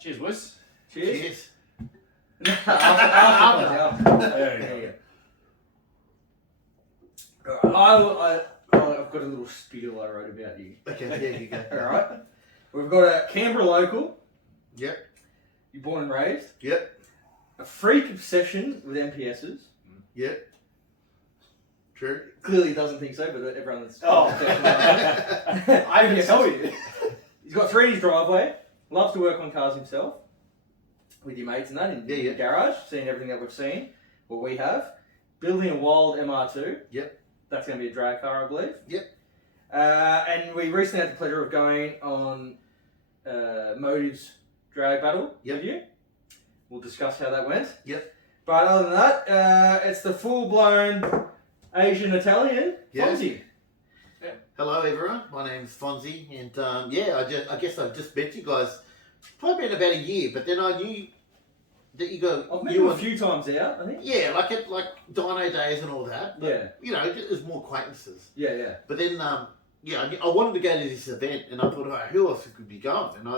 Cheers, boys. Cheers. There you go. I've got a little spiel I wrote about you. Okay, there you go. Alright. We've got a Canberra local. Yep. You're born and raised. Yep. A freak obsession with MPSs. Yep. True. Clearly doesn't think so, but everyone that's... I can tell you. He's got 3 in his driveway. Loves to work on cars himself. With your mates and that in the garage. Seeing everything that we've seen. What we have. Building a wild MR2. Yep. That's going to be a drag car, I believe. Yep. And we recently had the pleasure of going on Motive's drag battle with you. We'll discuss how that went. Yep. But other than that, it's the full-blown Asian Italian Fonzie. Yeah. Hello, everyone. My name's Fonzie, and I guess I've just met you guys. Probably been about a year, but then I knew that you got. I've met you a few times out, I think. Yeah, like at Dino Days and all that. But, Yeah. You know, it was more acquaintances. Yeah. But then, I wanted to go to this event, and I thought, who else could be going? And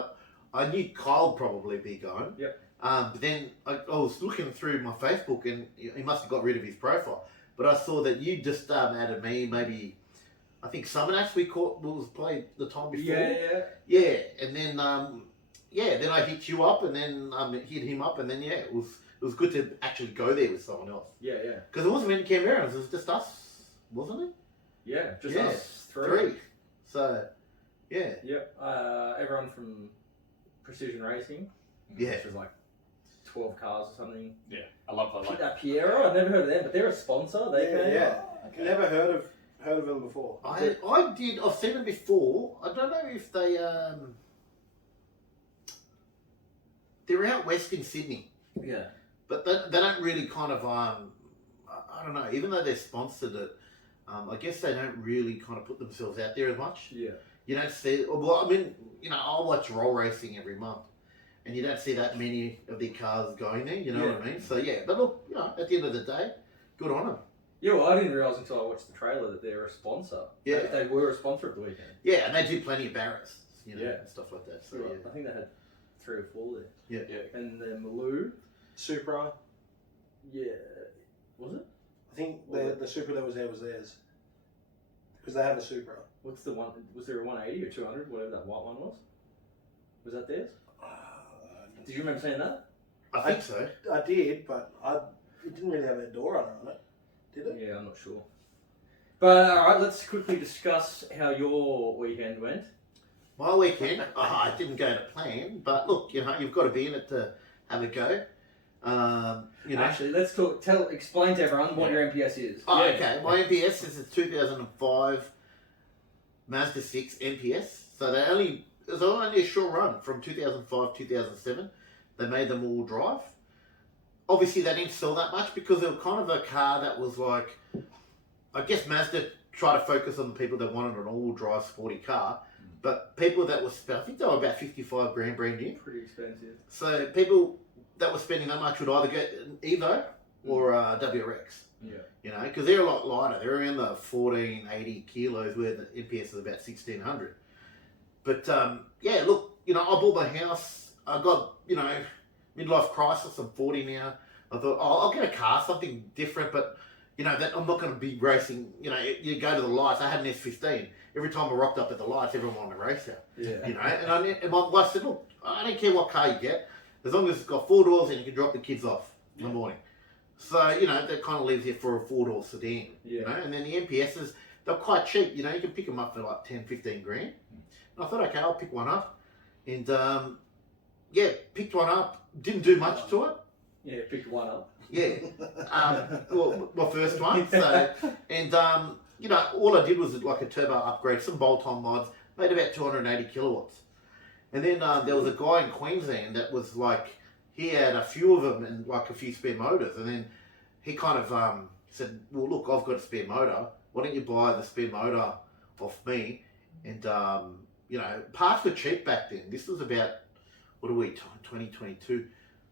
I knew Kyle would probably be going. Yep. But then I was looking through my Facebook, and he must have got rid of his profile. But I saw that you just added me, maybe, I think Summonash was played the time before. Yeah. Yeah, and then, then I hit you up, and then hit him up, and then, it was good to actually go there with someone else. Yeah. Because it wasn't many Canberrans, it was just us, wasn't it? Yeah, just us 3. 3. So, yeah. Yep. Everyone from Precision Racing. Yeah. Which was like 12 cars or something. Yeah, I love that. Like, Piero, I've never heard of them, but they're a sponsor. Yeah. okay. Never heard of them before. I did. I've seen them before. I don't know if they they're out west in Sydney. Yeah. But they don't really kind of I don't know. Even though they're sponsored it, I guess they don't really kind of put themselves out there as much. Yeah. You don't see. Well, I mean, I watch roll racing every month, and you don't see that many of their cars going there. You know what I mean? So yeah. But look, at the end of the day, good on them. Yeah, well, I didn't realise until I watched the trailer that they're a sponsor. Yeah. They were a sponsor of the weekend. Yeah, and they do plenty of barras, and stuff like that. So Right. yeah. I think they had 3 or 4 there. Yeah. And then Malou. Supra. Yeah. Was it? I think the Supra that was theirs. Because they have a Supra. What's the one? Was there a 180 or 200, whatever that white one was? Was that theirs? Did you remember saying that? I think so. I did, but it didn't really have a door runner on it. Did it? Yeah, I'm not sure. But alright, let's quickly discuss how your weekend went. My weekend, I didn't go to plan, but look, you've got to be in it to have a go. Actually, let's explain to everyone what your MPS is. Oh, okay. My MPS is a 2005 Mazda 6 MPS. So it was only a short run from 2005 2007. They made them all drive. Obviously, they didn't sell that much because they were kind of a car that was like, I guess Mazda tried to focus on the people that wanted an all-wheel drive sporty car, but people that was, I think they were about 55 grand brand new. Pretty expensive. So people that were spending that much would either get an Evo or WRX. Yeah. Because they're a lot lighter. They're around the 1480 kilos, where the MPS is about 1600. But look, I bought my house. I got, midlife crisis. I'm 40 now. I thought, I'll get a car, something different, but that I'm not going to be racing. You go to the lights. I had an S15. Every time I rocked up at the lights, everyone wanted to race out. Yeah. And my wife said, look, I don't care what car you get, as long as it's got 4 doors and you can drop the kids off in the morning. So, that kind of leaves you for a 4-door sedan. Yeah. And then the MPSs, they're quite cheap. You can pick them up for like 10, 15 grand. And I thought, okay, I'll pick one up. And, picked one up. Didn't do much to it. Yeah, picked one up. Yeah. My first one. So, and, all I did was like a turbo upgrade, some bolt-on mods, made about 280 kilowatts. And then there was a guy in Queensland that was like, he had a few of them and like a few spare motors. And then he kind of said, well, look, I've got a spare motor. Why don't you buy the spare motor off me? And, parts were cheap back then. This was about, 2022,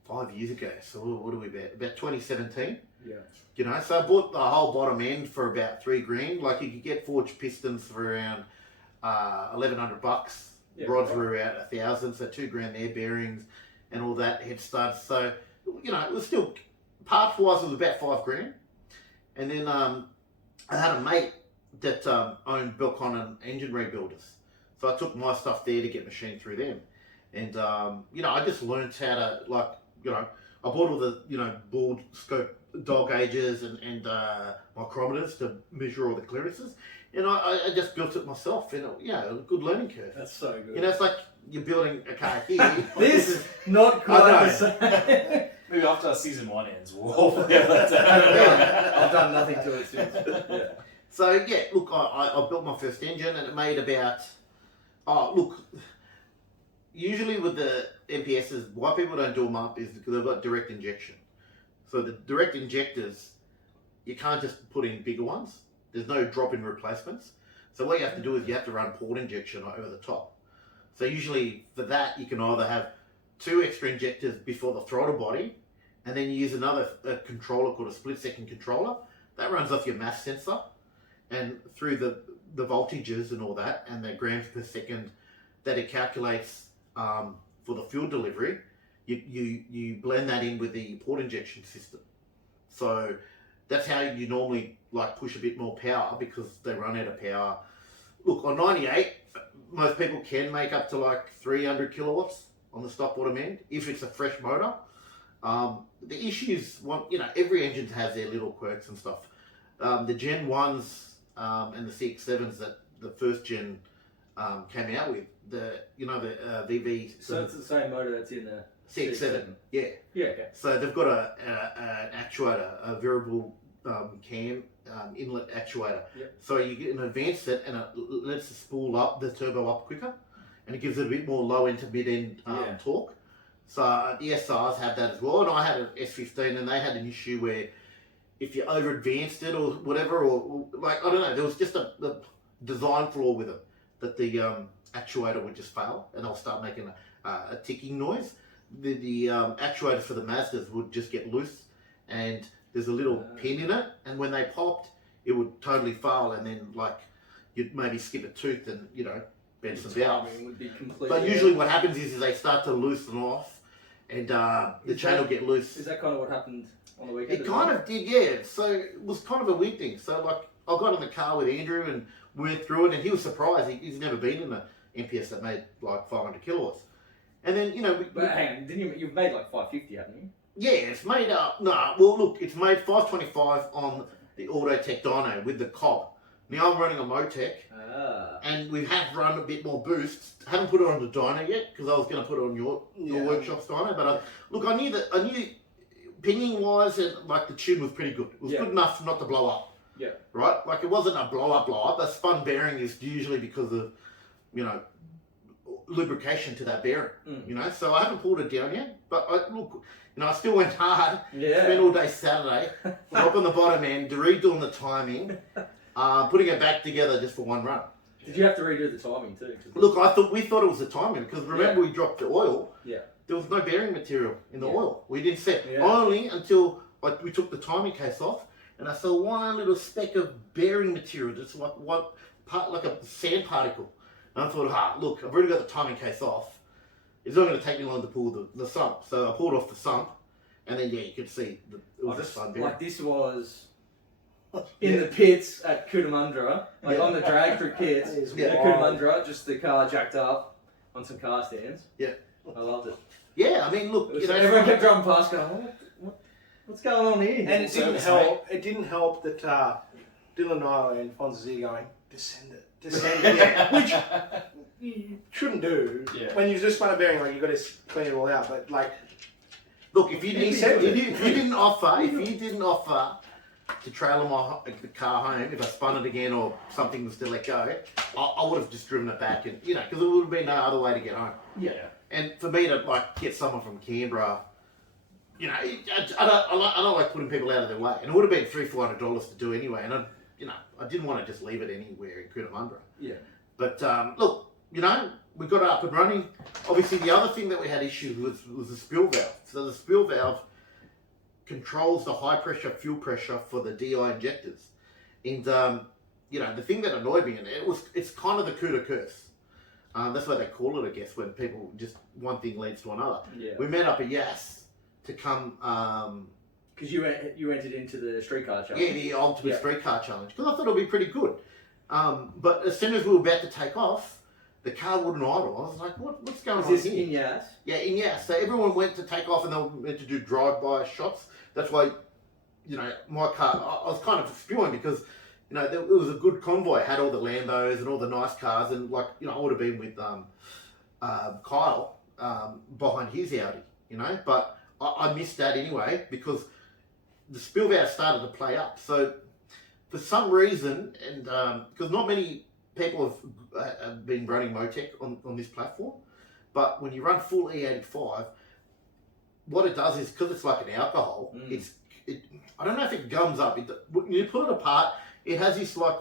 5 years ago. So what are we about 2017? Yeah. So I bought the whole bottom end for about 3 grand. Like you could get forged pistons for around $1,100. Yeah, Rods were about 1,000, so 2 grand there, bearings, and all that head studs. So, you know, it was still, parts wise, it was about $5,000. And then I had a mate that owned Belcon and engine rebuilders. So I took my stuff there to get machined through them. And, you know, I just learned how to, like, you know, I bought all the, you know, board scope dial gauges and micrometers to measure all the clearances. And I just built it myself, and you know, a good learning curve. That's so good. You know, it's like you're building a car here. This is not quite the same. Maybe after season 1 ends, we'll hopefully have that. I've done nothing to it since. Yeah. So yeah, look, I built my first engine, and it made about. Oh, look. Usually with the MPSs, why people don't do them up is because they've got direct injection. So the direct injectors, you can't just put in bigger ones. There's no drop-in replacements. So what you have to do is you have to run port injection over the top. So usually for that, you can either have 2 extra injectors before the throttle body, and then you use another controller called a split-second controller. That runs off your mass sensor, and through the voltages and all that, and the grams per second that it calculates for the fuel delivery, you blend that in with the port injection system. So that's how you normally like push a bit more power, because they run out of power. Look, on 98, most people can make up to like 300 kilowatts on the stop bottom end if it's a fresh motor. The issue is, you know, every engine has their little quirks and stuff. The Gen 1s and the CX7s that the first gen came out with, the VV. So it's the same motor that's in the CX7. Yeah. Yeah. Okay. So they've got an actuator, a variable cam inlet actuator. Yep. So you can advance it, and it lets it spool up the turbo up quicker, and it gives it a bit more low end to mid end torque. So the SRs have that as well, and I had an S15, and they had an issue where if you over advanced it or whatever, or like I don't know, there was just a design flaw with it that the actuator would just fail, and they'll start making a ticking noise. The actuators for the Mazdas would just get loose, and there's a little pin in it, and when they popped, it would totally fail, and then like you'd maybe skip a tooth and, you know, bend some valves. Would be completely. But usually what happens is they start to loosen off, and the chain will get loose. Is that kind of what happened on the weekend? It kind of did, yeah. So it was kind of a weird thing. So like I got in the car with Andrew and went through it, and he was surprised. He's never been in an MPS that made like 500 kilowatts. And then, you know... But hang on, you've made like 550, haven't you? Yeah, it's made up... No, well, look, it's made 525 on the Autotech dyno with the cob. Now I'm running a Motec, and we have run a bit more boosts. Haven't put it on the dyno yet, because I was going to put it on your workshop's dyno. But look, I knew pinging-wise, and like the tune was pretty good. It was good enough not to blow up. Yeah. Right? Like it wasn't a blow up. A spun bearing is usually because of, you know, lubrication to that bearing, you know, so I haven't pulled it down yet, but I still went hard, spent all day Saturday, up on the bottom end, redoing the timing, putting it back together just for one run. Did you have to redo the timing too? Look, we thought it was the timing, because remember we dropped the oil, there was no bearing material in the oil, we didn't set, only until we took the timing case off, and I saw one little speck of bearing material, just like like a sand particle. And I thought, look, I've already got the timing case off. It's not going to take me long to pull the sump. So I pulled off the sump, and then, you could see it was a spun bearing. Like this was in the pits at Cootamundra, like on the drag through pits at Cootamundra, just the car jacked up on some car stands. Yeah. I loved it. Yeah, I mean, look, everyone kept driving past going, what's going on here? And it didn't help. It didn't help that Dylan and I and Fonz is here going, descend it, which you shouldn't do when you just spun a bearing. Like, you got to clean it all out. But like, look, if you didn't offer to trailer the car home if I spun it again or something was to let go, I would have just driven it back, and you know, because there would have been no other way to get home. Yeah. And for me to like get someone from Canberra, you know, I don't like putting people out of their way, and it would have been $300-400 to do anyway, and I didn't want to just leave it anywhere in Cootamundra. Yeah. But look, you know, we got it up and running. Obviously, the other thing that we had issues with was the spill valve. So the spill valve controls the high pressure fuel pressure for the DI injectors. And you know, the thing that annoyed me, and it's kind of the Cuda curse. That's why they call it, I guess, when people just one thing leads to another. Yeah. We met up at Yass to come. Because you entered into the streetcar challenge. Yeah, the ultimate streetcar challenge. Because I thought it'd be pretty good. But as soon as we were about to take off, the car wouldn't idle. I was like, what's going on Is this here? in Yass? Yeah, in Yass. So everyone went to take off and they were meant to do drive-by shots. That's why, my car, I was kind of spewing because, it was a good convoy. It had all the Lambos and all the nice cars. And, I would have been with Kyle behind his Audi, But I missed that anyway because the spill valve started to play up. So for some reason, and because not many people have been running Motec on this platform, but when you run full E85, what it does is, because it's like an alcohol, I don't know if it gums up. When you pull it apart, it has this like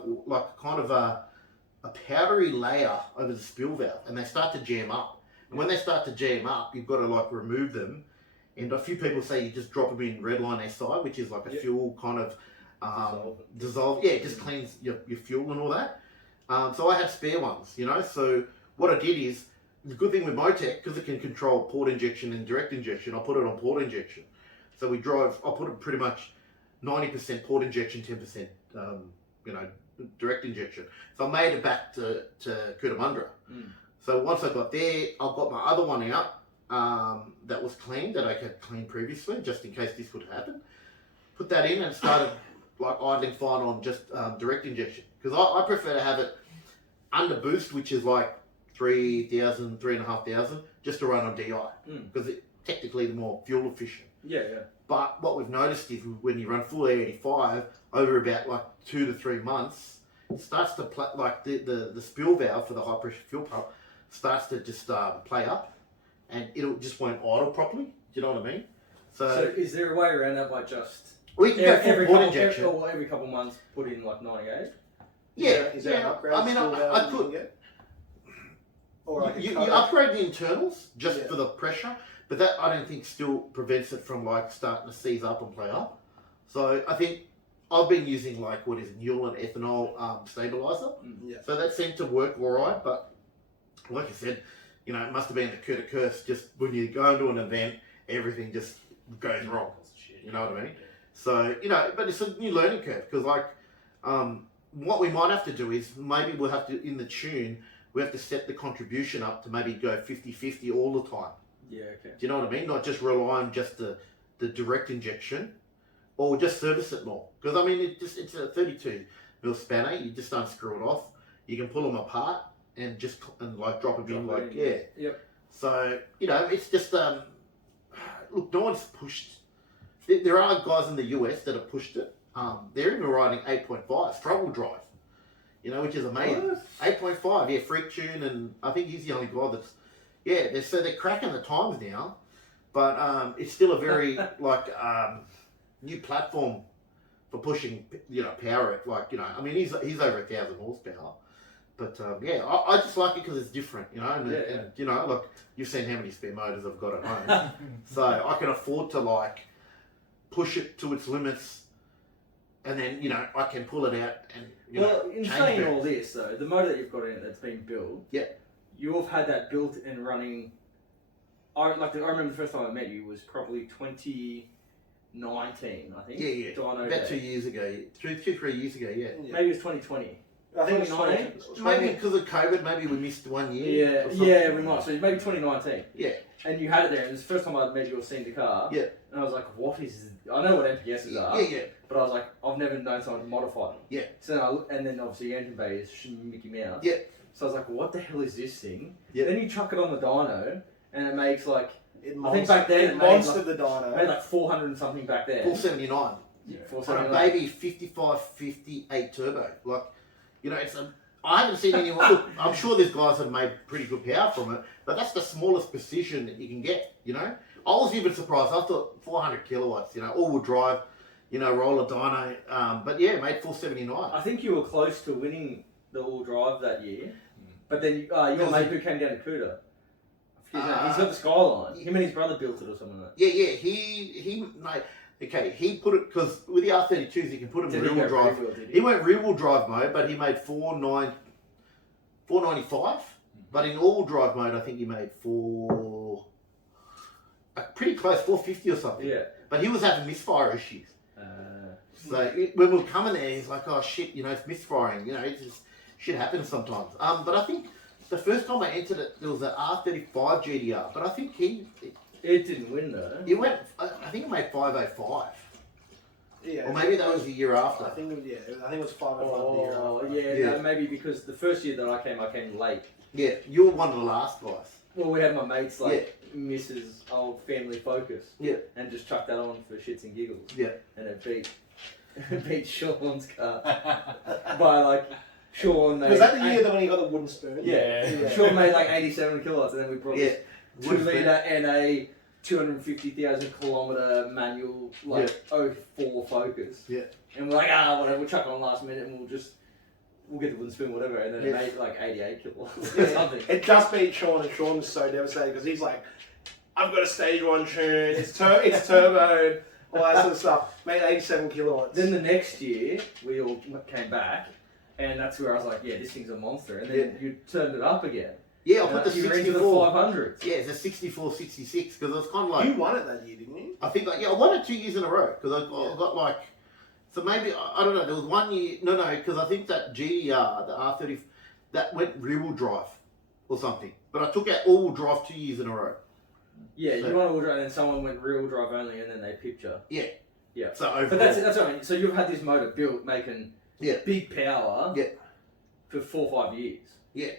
kind of a powdery layer over the spill valve, and they start to jam up. And when they start to jam up, you've got to remove them. And a few people say you just drop them in Redline SI, which is like a fuel kind of dissolve. Yeah, it just cleans your fuel and all that. So I had spare ones, So what I did is, the good thing with Motec, because it can control port injection and direct injection, I put it on port injection. So I put it pretty much 90% port injection, 10%, direct injection. So I made it back to Cootamundra. So once I got there, I got my other one out that was clean, that I had cleaned previously, just in case this would happen. Put that in and started idling fine on just direct injection. Because I prefer to have it under boost, which is 3,000, 3,500, just to run on DI. Because it's technically the more fuel efficient. Yeah. But what we've noticed is when you run full E85 over about 2 to 3 months, it starts to play, the spill valve for the high pressure fuel pump starts to just play up, and just won't idle properly. Do you know what I mean? So is there a way around that by just we can go full port injection every couple of months put in 98? Yeah, is there an upgrade? I mean, I could. Or you upgrade the internals just for the pressure, but that I don't think still prevents it from starting to seize up and play up. So I think I've been using Newland ethanol stabilizer. So that seemed to work all right, but like I said, it must have been the curse. Just when you go into an event, everything just goes wrong. You know what I mean? So but it's a new learning curve because what we might have to do is maybe we'll have to, in the tune, we have to set the contribution up to maybe go 50-50 all the time. Yeah, okay. Do you know what I mean? Not just rely on just the direct injection, or just service it more. Because I mean, it's a 32 mil spanner. You just unscrew it off. You can pull them apart and just drop them in. Yep. So it's just look, no one's pushed. There are guys in the US that have pushed it. They're even riding 8.5 struggle drive, which is amazing. 8.5, freak tune, and I think he's the only guy that's, they're cracking the times now, but it's still a very new platform for pushing, power. I mean, he's over 1,000 horsepower, but I just like it because it's different, and look, you've seen how many spare motors I've got at home, so I can afford to push it to its limits. And then, I can pull it out and, in saying all this, though, the motor that you've got in it that's been built, you've had that built and running. I remember the first time I met you was probably 2019, I think. Yeah. About 2 years ago. 3 years ago, Maybe it was 2020. I think it's 2019. Maybe because of COVID, maybe we missed 1 year. Yeah, we might. So maybe 2019. Yeah. And you had it there, and it's the first time I'd met you or seen the car. Yeah. And I was like, what is this? I know what MPSs are. Yeah. But I was like, I've never known someone to modify them. Yeah. So and then obviously engine bay is Mickey Mouse. Yeah. So I was like, what the hell is this thing? Yeah. Then you chuck it on the dyno, and it makes I think back then it monstered the dyno. Made 400 and something back there. 479. Yeah, On a 479. baby 5558 turbo. It's I haven't seen anyone. Look, I'm sure there's guys that have made pretty good power from it, but that's the smallest precision that you can get. I was even surprised. I thought 400 kilowatts. All-wheel drive. Roller dyno. But yeah, made 479. I think you were close to winning the all drive that year, but then your mate who came down to Cuda. He's got the Skyline. Him and his brother built it or something like that. Yeah. He made. Okay, he put it, because with the R32s you can put them in rear-wheel drive. He went rear-wheel drive mode, but he made 495, But in all drive mode, I think he made pretty close, 450 or something. Yeah. But he was having misfire issues. So when we were coming there, he's like, oh shit, it's misfiring. It's just shit happens sometimes. But I think the first time I entered it, there was an R35 GDR. But I think it didn't win though. He went. I think he made 505. Yeah. Or maybe that was the year after. I think it was 505 the year after. Yeah. No, maybe because the first year that I came late. Yeah, you were one of the last guys. Well, we had my mates Mrs. old family Focus. Yeah. And just chucked that on for shits and giggles. Yeah. And it beat Sean's car by Sean made. Was that the year that when he got the wooden spoon? Yeah. Sean made 87 kilowatts, and then we brought this 2 litre NA 250,000 kilometre manual 04 Focus. Yeah. And we're like, whatever, we'll chuck it on last minute and we'll get the wooden spoon, whatever, and then it made 88 kilowatts or something. It just beat Sean, and Sean was so devastated because he's like, I've got a stage 1 tune, it's turboed, all that sort of stuff. Made 87 kilowatts. Then the next year, we all came back, and that's where I was like, this thing's a monster. And then you turned it up again. Yeah, I put the 64. You were into the 500s. Yeah, it's a 64, 66, because it was kind of like... You won it that year, didn't you? I think, I won it 2 years in a row, because I got so maybe, I don't know, there was 1 year, no, because I think that GDR, the R30, that went rear-wheel drive or something. But I took out all-wheel drive 2 years in a row. Yeah, you won all-wheel drive, and then someone went rear-wheel drive only, and then they picked you. Yeah. Yeah. So overall, but that's what I mean. So you've had this motor built, making big power for 4 or 5 years. Yeah.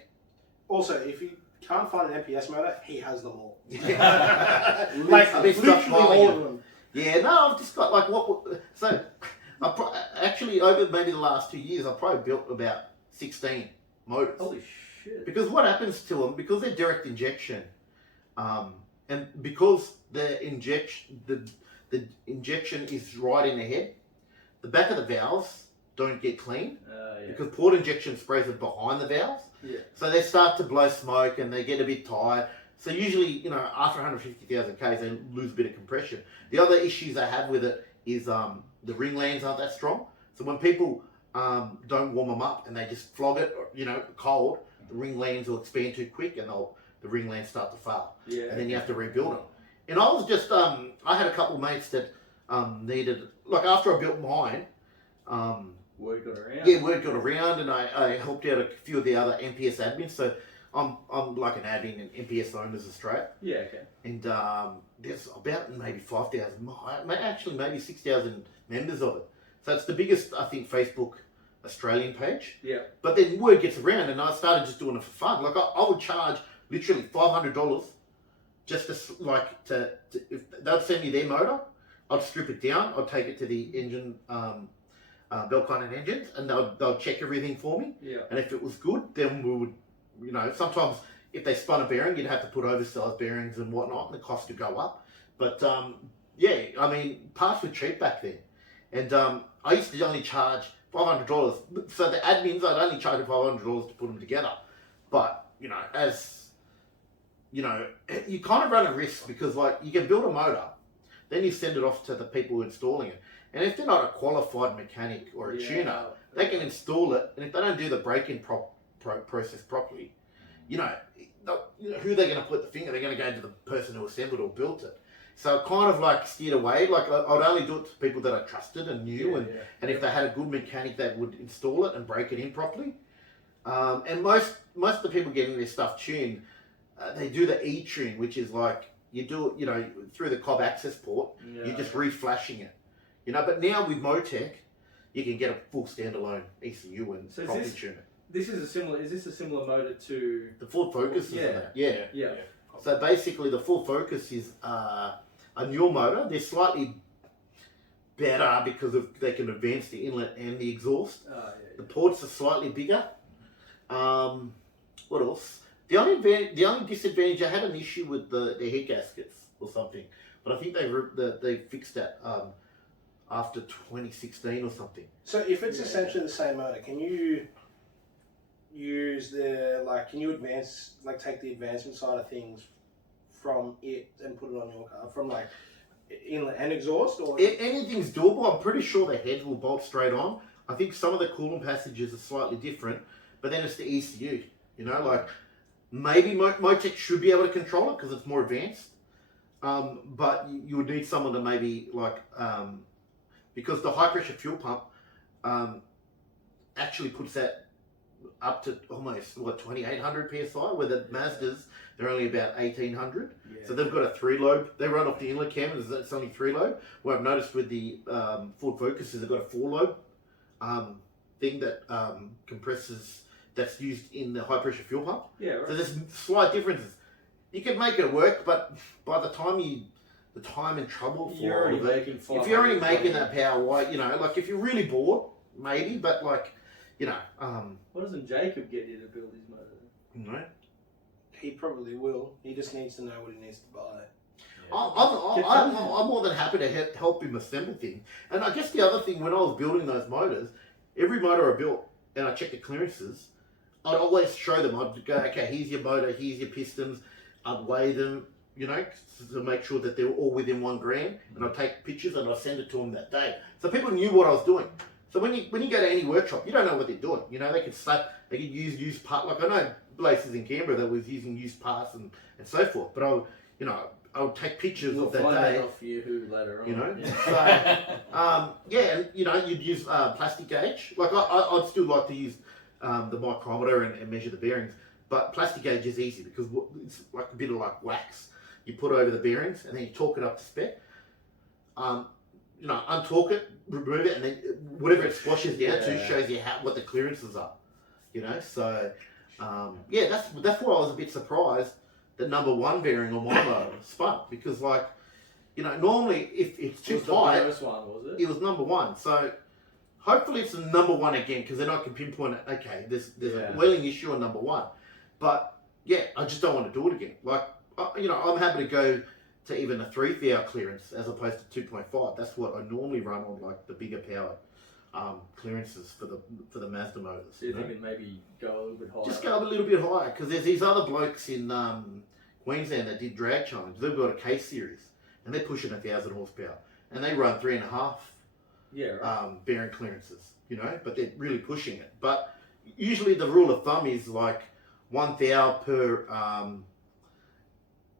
Also, if you can't find an MPS motor, he has them all. Yeah. Literally all of them. Yeah, no, I've just got so actually over maybe the last 2 years, I've probably built about 16 motors. Holy shit. Because what happens to them, because they're direct injection, and because the injection is right in the head, the back of the valves don't get clean because port injection sprays are behind the valves. Yeah. So they start to blow smoke and they get a bit tired. So usually, after 150,000 Ks, they lose a bit of compression. The other issues they have with it is the ring lands aren't that strong. So when people don't warm them up and they just flog it, cold, the ring lands will expand too quick and the ring lands start to fail. Yeah. And then you have to rebuild them. And I was just, I had a couple of mates that needed, after I built mine, word got around. Yeah, word got around, and I helped out a few of the other MPS admins. So I'm like an admin in MPS Owners Australia. Yeah, okay. And there's about maybe 5,000, actually maybe 6,000 members of it. So it's the biggest, I think, Facebook Australian page. Yeah. But then word gets around, and I started just doing it for fun. I would charge literally $500 just to if they'd send me their motor, I'd strip it down, I'd take it to the engine. Belconnen Engines, and they'll check everything for me. Yeah. And if it was good, then we would, sometimes if they spun a bearing, you'd have to put oversized bearings and whatnot, and the cost would go up. But parts were cheap back then, and I used to only charge $500. So the admins, I'd only charge $500 to put them together. But you kind of run a risk because you can build a motor, then you send it off to the people who are installing it. And if they're not a qualified mechanic or a tuner, they can install it. And if they don't do the break-in process properly, who are they going to put the finger? They're going to go to the person who assembled or built it. So kind of steered away. I'd only do it to people that I trusted and knew. And if they had a good mechanic, they would install it and break it in properly. And most of the people getting their stuff tuned, they do the E-tune, which is you do it, through the cob access port. Yeah. You're just reflashing it. But now with Motec, you can get a full standalone ECU and properly tune it. Is this a similar motor to the Ford Focus? Yeah. So basically, the Ford Focus is a newer motor. They're slightly better because they can advance the inlet and the exhaust. The ports are slightly bigger. What else? The only disadvantage, I had an issue with the head gaskets or something, but I think they fixed that. After 2016 or something. So if it's essentially the same motor, can you use can you advance, take the advancement side of things from it and put it on your car, from inlet and exhaust? Or anything's doable. I'm pretty sure the heads will bolt straight on. I think some of the coolant passages are slightly different, but then it's the ECU, maybe Motec should be able to control it because it's more advanced. But you would need someone to maybe because the high pressure fuel pump actually puts that up to almost 2800 psi, where the Mazdas they're only about 1800. Yeah. So they've got a 3-lobe. They run off the inlet cam, and it's only 3-lobe. What I've noticed with the Ford Focus is they've got a 4-lobe thing that compresses. That's used in the high pressure fuel pump. Yeah, right. So there's slight differences. You can make it work, but by the time the time and trouble for you're already making if you're already making that power, why like if you're really bored, maybe, but like Why doesn't Jacob get you to build his motor? no. He probably will. He just needs to know what he needs to buy. I'm more than happy to help him assemble things. And I guess the other thing, when I was building those motors, every motor I built, and I checked the clearances, I'd always show them. I'd go, okay, here's your motor, here's your pistons. I'd weigh them, to make sure that they were all within 1 gram. And I'd take pictures and I'd send it to them that day. So people knew what I was doing. So when you go to any workshop, you don't know what they're doing. They could use used parts. Like I know places in Canberra that was using used parts and so forth. But I would take pictures of that day. That off you who later on. So you'd use plastic gauge. Like I'd still like to use the micrometer and measure the bearings. But plastic gauge is easy because it's like a bit of like wax. You put over the bearings and then you torque it up to spec. Untorque it, remove it, and then whatever it squashes down to shows you what the clearances are. So that's why I was a bit surprised that number 1 bearing on my motor spun, because normally if it's too tight, the first one, was it? It was number 1. So hopefully it's a number 1 again, because then I can pinpoint it. Okay, there's a welding issue on number 1, but I just don't want to do it again. Like I'm happy to go to even a 3 thou clearance as opposed to 2.5. That's what I normally run on, like the bigger power clearances for the Mazda motors. So you're thinking maybe go a little bit higher? Just go a little bit higher, because there's these other blokes in Queensland that did drag challenge. They've got a K series and they're pushing 1,000 horsepower and they run 3.5 bearing clearances, but they're really pushing it. But usually the rule of thumb is like 1 thou per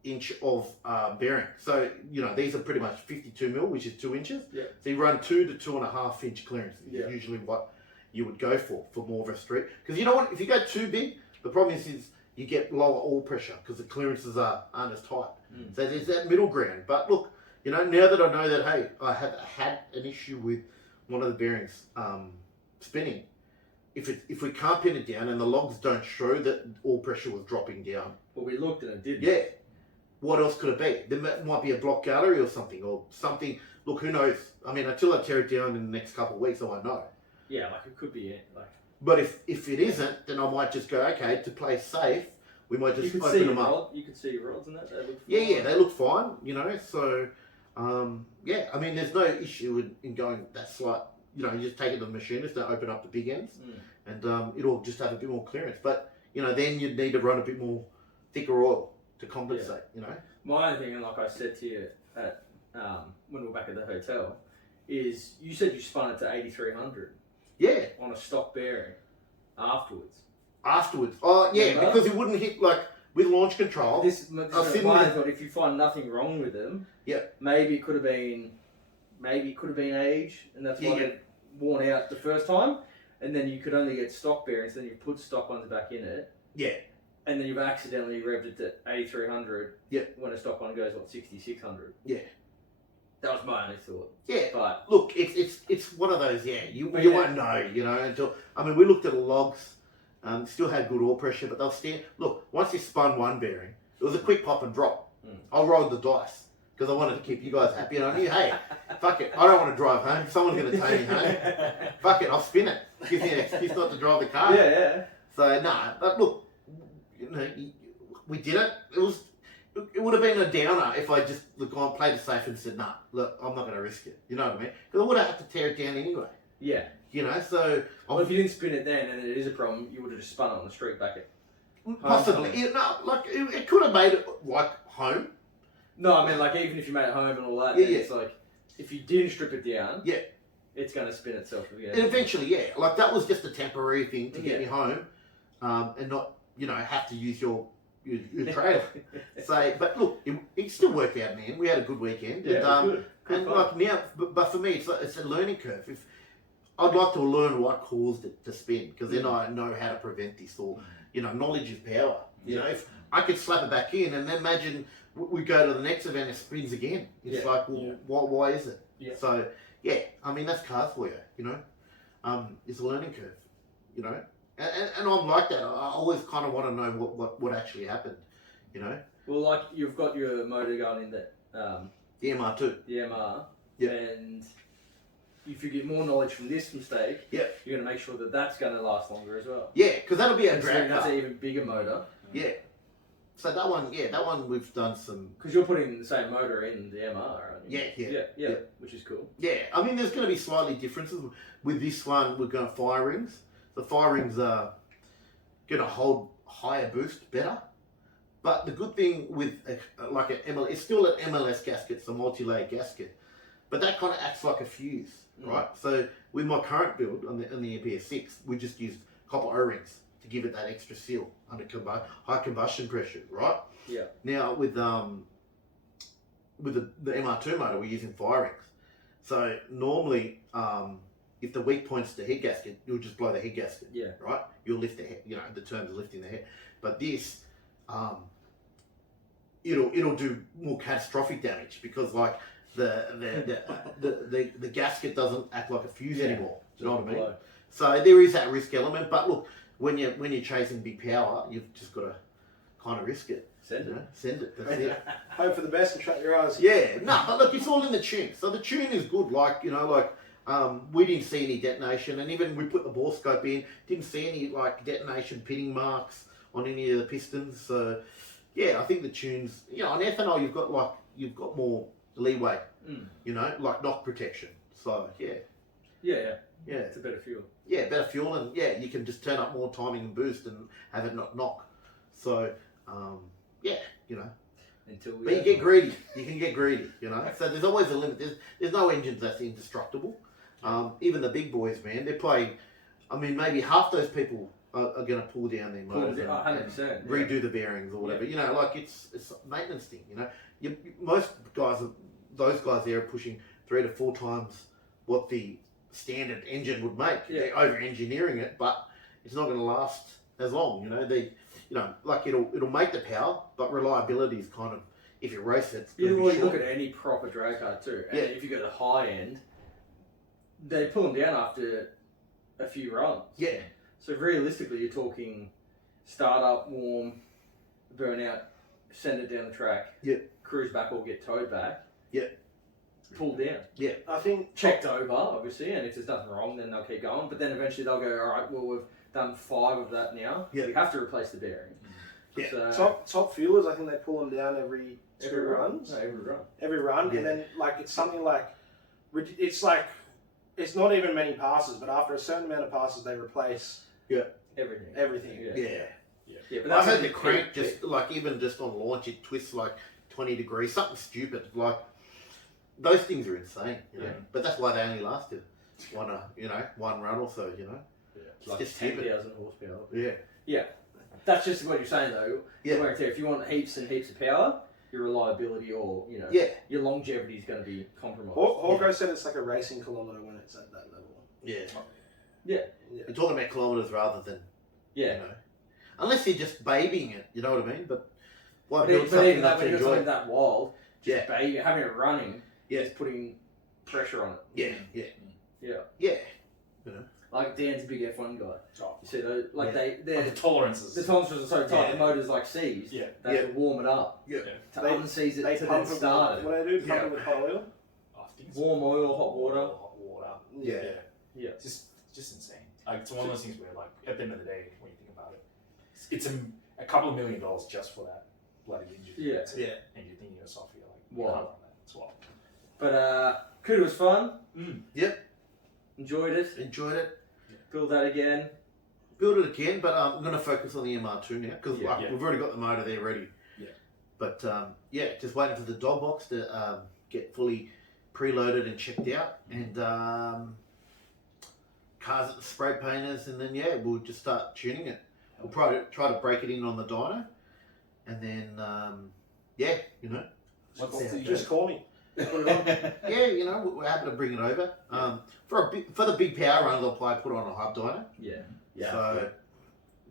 inch of bearing. So these are pretty much 52 mil, which is 2 inches. Yeah. So you run 2 to 2.5 inch clearances. Is usually what you would go for more of a street. Because if you go too big, the problem is you get lower oil pressure because the clearances aren't as tight. So there's that middle ground. But look, now that I know that, hey, I have had an issue with one of the bearings spinning. If we can't pin it down and the logs don't show that oil pressure was dropping down. Well, we looked and it didn't. Yeah. What else could it be? There might be a block gallery or something. Look, who knows? I mean, until I tear it down in the next couple of weeks, I won't know. Yeah, like it could be it. But if it isn't, then I might just go, okay, to play safe, we might just open them up. You could see your rods in that. They look fine. Yeah, they look fine. So I mean, there's no issue in going that slight. You just take it to the machinist to open up the big ends, and it'll just have a bit more clearance. But then you'd need to run a bit more thicker oil to compensate. My only thing, and like I said to you at when we were back at the hotel, is you said you spun it to 8300. Yeah. On a stock bearing afterwards. Oh yeah, because it wouldn't hit like with launch control. This is my thought. If you find nothing wrong with them, maybe it could have been age, and that's why it worn out the first time, and then you could only get stock bearings. Then you put stock ones back in it. Yeah. And then you've accidentally revved it to 8300. Yeah. When a stock one goes 6600. Yeah. That was my only thought. Yeah. But look, it's one of those. Yeah. You won't know. Until we looked at the logs. Still had good oil pressure, but they'll stand. Look, once you spun 1 bearing, it was a quick pop and drop. I rolled the dice because I wanted to keep you guys happy, and I knew, hey, fuck it, I don't want to drive home. Someone's going to take me home. Fuck it, I'll spin it. Gives me an excuse not to drive the car. Yeah. So but look, we did it. It would have been a downer if I just played it safe and said, nah, look, I'm not going to risk it. You know what I mean? Because I would have had to tear it down anyway. Yeah. So... Well, if you didn't spin it then and it is a problem, you would have just spun it on the street back at... Possibly. It could have made it, home. No, I mean, even if you made it home and all that, it's like, if you didn't strip it down, it's going to spin itself again. And eventually, that was just a temporary thing to get me home, and not, have to use your your trailer. So, but look, it still worked out, man. We had a good weekend, and Good and fun. like now, but for me, it's a learning curve. If I'd like to learn what caused it to spin, because then I know how to prevent this. Or knowledge is power. You know, if I could slap it back in, and then imagine we go to the next event, it spins again. It's like, well, why is it? Yeah. So I mean that's cars for you. You know, it's a learning curve. You know, and I'm like that. I always kind of want to know what actually happened. You know. Well, like you've got your motor going in that The MR2. the MR, Yeah. and if you get more knowledge from this mistake, Yeah. you're going to make sure that that's going to last longer as well. Yeah, because that'll be a Considering drag that's car. an even bigger motor. Yeah. So that one we've done some. Because you're putting the same motor in the MR, aren't you? Yeah. Which is cool. Yeah, I mean, there's going to be slightly differences. With this one, we're going to fire rings. The fire rings are going to hold higher boost better. But the good thing with like an MLS, it's still an MLS gasket, it's a multi-layer gasket. But that kind of acts like a fuse, right? So with my current build on the EPS6, we just used copper O-rings to give it that extra seal under high combustion pressure, right? Yeah. Now with the MR2 motor, we're using fire rings. So normally, if the weak point's the head gasket, you'll just blow the head gasket. Yeah. Right? You'll lift the head. You know, the term is lifting the head. But this, it'll do more catastrophic damage because like the gasket doesn't act like a fuse anymore. Do you know what I mean? Blow. So there is that risk element. But look, when you're chasing big power, you've just got to kind of risk it. Send You it. know? Send it. That's it. Hope for the best and shut your eyes. Yeah, no, but look, it's all in the tune. So the tune is good. Like we didn't see any detonation, and even we put the bore scope in, didn't see any like detonation pitting marks on any of the pistons. So yeah, I think the tunes. On ethanol you've got more leeway. Like knock protection. So yeah, It's a better fuel. yeah, better fuel, and you can just turn up more timing and boost and have it not knock. So Until But you get greedy. You can get greedy, So there's always a limit. There's no engines that's indestructible. Even the big boys, man, they're playing. I mean, maybe half those people are going to pull down their motors and 100%. redo the bearings or whatever. Like it's a maintenance thing. Most guys, those guys there are pushing 3 to 4 times what the standard engine would make. Yeah. They're over engineering it, but it's not going to last as long. Like it'll make the power, but reliability is kind of, if you race it, it's You gonna be look short. at any proper drag car too, and Yeah. if you go to high end, they pull them down after a few runs. Yeah, So realistically, you're talking start up, warm, burn out, send it down the track, cruise back or get towed back, pull down. I think Checked over, obviously, and if there's nothing wrong, then they'll keep going. But then eventually they'll go, all right, well, we've done 5 of that now. Yeah. We have to replace the bearing. Yeah. So, top fuelers, I think they pull them down every 2 every runs. No, every run. Every run, Yeah. and then it's something like it's not even many passes, but after a certain amount of passes, they replace Everything. everything. yeah. Yeah, but I've that's had a the big crank peak. just like even just on launch, it twists like 20 degrees, something stupid. Like those things are insane, Yeah. But that's why they only lasted one run or so, It's Like just stupid. 10,000 horsepower. Yeah. That's just what you're saying though. Yeah. Wear and tear. If you want heaps and heaps of power, your reliability or Yeah. your longevity is going to be compromised. Horko said it's like a racing kilometer when it's at that level. Yeah. Yeah. You're talking about kilometres rather than unless you're just babying it, you know what I mean? But why build But something even that, up to when you've got enjoy? something that wild, Yeah. having it running, Yeah. is putting pressure on it. Yeah. Like Dan's a big F1 guy. Oh. You see those, like Yeah. they're The tolerances. the tolerances are so tight. Yeah. The motor's like seized. Yeah. They have to warm it up Yeah. to They- unseize it They to then pump it. start it. What do they do? Pump Yeah. it with hot oil. I think it's Warm oil, hot water. Hot water. Yeah. Yeah. It's just insane. Like it's one of those things where, like, at the end of the day, when you think about it, it's a couple of $1 million just for that bloody engine. Yeah. Yeah. And you're thinking to yourself, you're like, Wow. wow, on that. It's wild. But Kudu was fun. Yep. Enjoyed it. Enjoyed it. Build that again. Build it again, but I'm going to focus on the MR2 now because Yeah. we've already got the motor there ready. Yeah. But just waiting for the dog box to get fully preloaded and checked out, and cars at the spray painters, and then we'll just start tuning it. We'll try to break it in on the dyno, and then yeah, you know, Just call me. Put it on. yeah, you know, we're happy to bring it over. For the big power runs, I'll probably put on a hub dyno. Yeah. So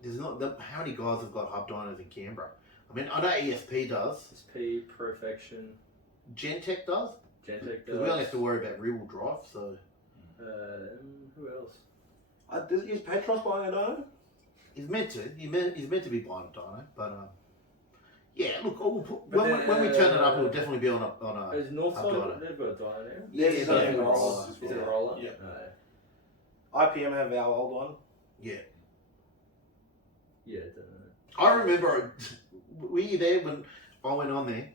there's not how many guys have got hub dynos in Canberra? I mean, I know ESP does. ESP, Perfection, Gentech does. Gentech Because does. we only have to worry about rear wheel drive. So Who else? Is Petros buying a dyno? he's meant to. He's meant to be buying a dyno, but yeah. Look, when we turn it up, it'll definitely be on a. Is Northside hub dyno. they've got a dyno now? Yeah, Is yeah, it a yeah. roller? Is it a roller? Yeah. No. IPM have our old one. Yeah. Yeah, I don't know. I remember, were you there when I went on there?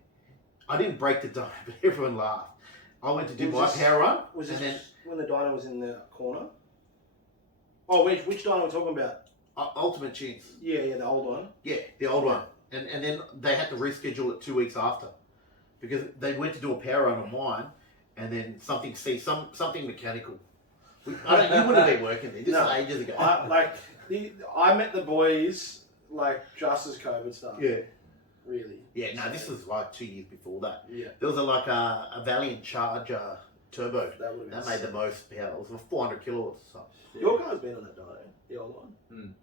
I didn't break the dyno, but everyone laughed. I went to do my power run, Was and it then when the dyno was in the corner? Oh, which dyno are we talking about? Ultimate Chins. Yeah, the old one. Yeah, the old one. And then they had to reschedule it 2 weeks after. Because they went to do a power run on mine, and then something mechanical. You wouldn't have been working there. This No. was ages ago. I met the boys just as COVID started. Yeah. Really. Yeah, no, this was like 2 years before that. Yeah. There was a Valiant Charger Turbo. That would have That made the most power. It was 400 kilowatts. So. Your car's been on that dyno, the old one.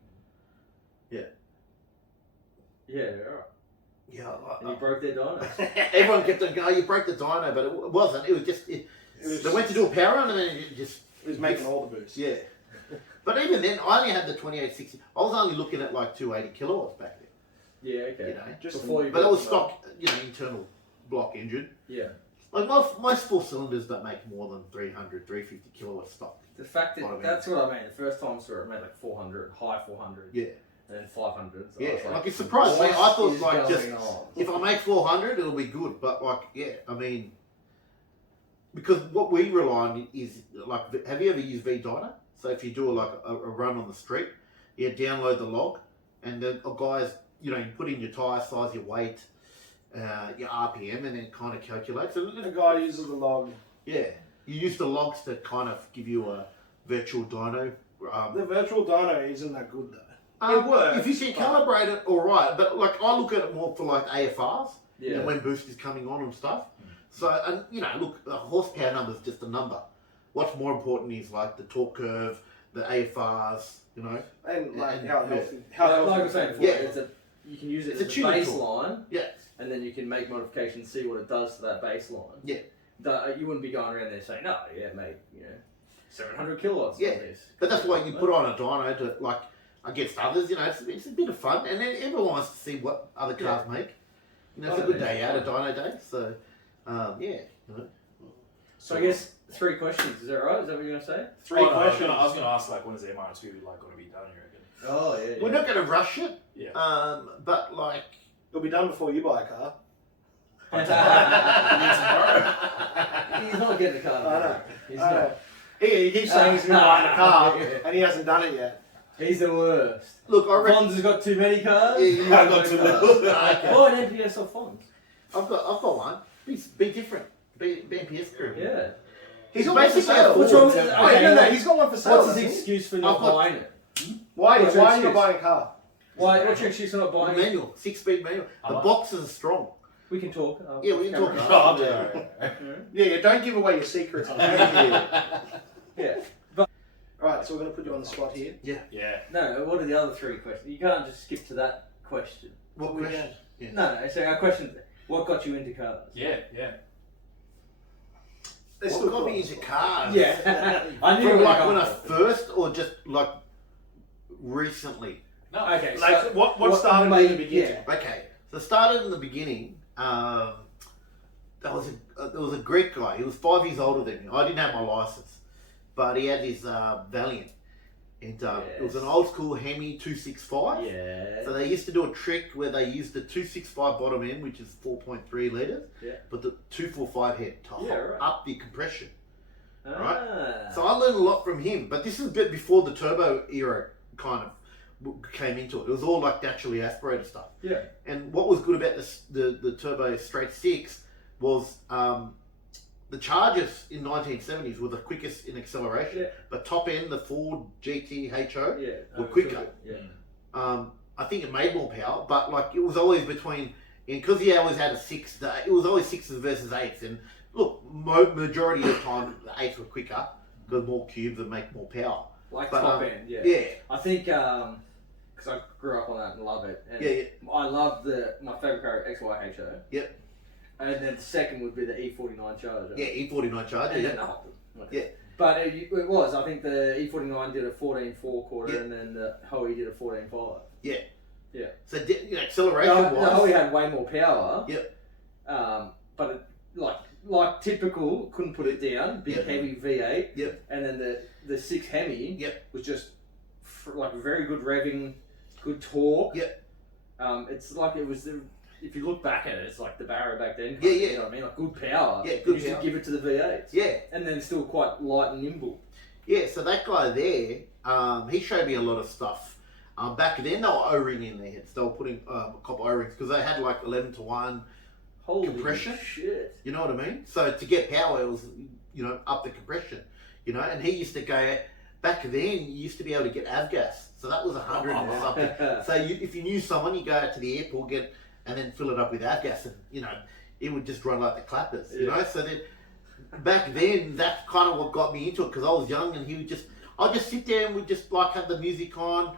Yeah, alright. Yeah, And you broke their dyno. everyone kept on going, you broke the dyno, but it wasn't. It was just, they went to do a power run and then it just... It was making all the boosts. Yeah. But even then, I only had the 2860. I was only looking at like 280 kilowatts back then. Yeah, okay. You know, Just Before you but it got was the- stock, internal block engine. Yeah. Like most four cylinders don't make more than 300, 350 kilowatts stock. The fact that What I mean. that's what I mean. The first time I saw it made like 400, high 400, Yeah. and then 500. So I Yeah, was like it surprised me. what I thought is like just going on? if I make 400, it'll be good. But like, yeah, I mean, because what we rely on is like, have you ever used VDyno? So if you do a run on the street, you download the log, and then a guy's, you put in your tyre size, your weight, your RPM, and then kind of calculates. And The guy uses the log. yeah, you use the logs to kind of give you a virtual dyno. The virtual dyno isn't that good though. It works, If you can but- calibrate it, all right. But like, I look at it more for like AFRs. Yeah. And when boost is coming on and stuff. So, and look, the horsepower number is just a number. What's more important is like the torque curve, the AFRs, And And- how yeah. healthy. How Like I healthy was saying is before, Yeah. you can use it It's as a a tuning tool. baseline, Yeah. and then you can make modifications, see what it does to that baseline. Yeah. You wouldn't be going around there saying, no, yeah, mate, 700 kilowatts Yeah. on this. But that's why you put on a dyno to like against others. It's a bit of fun, and then everyone wants to see what other cars make. It's a good day out, a dyno day. So, yeah. So I guess 3 questions, is that right? Is that what you're going to say? Three I was questions. going to ask when is the MR2 going to be done? You reckon? Oh, yeah. We're not going to rush it. Yeah. But like. It'll be done before you buy a car. He's not getting a car. I know. He's I know. not. He keeps saying he's going to buy a car, and he hasn't done it yet. He's the worst. Look, I reckon. Fonz has got too many cars. Yeah, I've got too many. Okay. Oh, an NPS or Fonz. I've got one. Be different. Be NPS crew. Yeah. He's got Basically, one for sale. What's wrong with Okay, okay, no, he's got one for sale. What's his doesn't he? excuse for I've not got- buying it? Why What's your are you not excuse? buying a car? What's your excuse for not buying it? Manual, 6-speed manual. The like- boxes are strong. We can talk. Yeah, we can talk. Oh, yeah. Yeah, don't give away your secrets. Yeah. Alright, so we're going to put you on the spot here. Yeah. No, what are the other 3 questions? You can't just skip to that question. What We question? No, so our question, what got you into cars? Yeah. Let's What do it got for me us. into cars? Yeah. I knew From it like when would I come. first, or just like recently? No. Okay, Like, so what started in the beginning? Yeah. Okay, so it started in the beginning. There was a Greek guy. He was 5 years older than me. I didn't have my license, but he had his Valiant, and it was an old school Hemi 265. Yeah. So they used to do a trick where they used the 265 bottom end, which is 4.3 litres, Yeah. but the 245 head to Yeah, right. up the compression. Ah. So I learned a lot from him, but this is a bit before the turbo era kind of came into it. It was all like naturally aspirated stuff. Yeah. And what was good about the turbo straight 6 was the Chargers in 1970s were the quickest in acceleration, Yeah. but top end, the Ford GT HO, Yeah. were quicker. Yeah. I I think it made more power, but like it was always between, because he always had a 6, it was always 6s versus 8s. And look, majority of the time the 8s were quicker because more cubes and make more power. Like top end, yeah. Yeah. I think because I grew up on that and love it. And Yeah. I love my favourite car XYHO. Yep. And then the second would be the E49 Charger. Yeah, E49 Charger. And Yeah. then the Hot. Yeah. But it was. I think the E49 did a 14.4 quarter, Yeah. and then the Hoey did a 14.5. Yeah. Yeah. So acceleration The wise, Hoey had way more power. Yep. But it, like typical, couldn't put it down. Big Yep. heavy V8. Yep. And then the 6 Hemi. Yep. Was just like very good revving, good torque. Yep. It's like it was if you look back at it, it's like the Barrow back then. Yeah, You yeah. know what I mean? Like good power. Yeah, good you should power. give it to the V8s. Yeah. And then still quite light and nimble. Yeah, so that guy there, he showed me a lot of stuff. Back then, they were O-ring in their heads. They were putting a couple O-rings because they had like 11-to-1 Holy compression. shit. You know what I mean? So to get power, it was, up the compression. And he used to go, back then, you used to be able to get avgas. So that was 100 or something. So if you knew someone, you go out to the airport, and then fill it up with avgas, and, it would just run like the clappers, So then, back then, that's kind of what got me into it, because I was young, and I'd just sit there and we'd just like have the music on,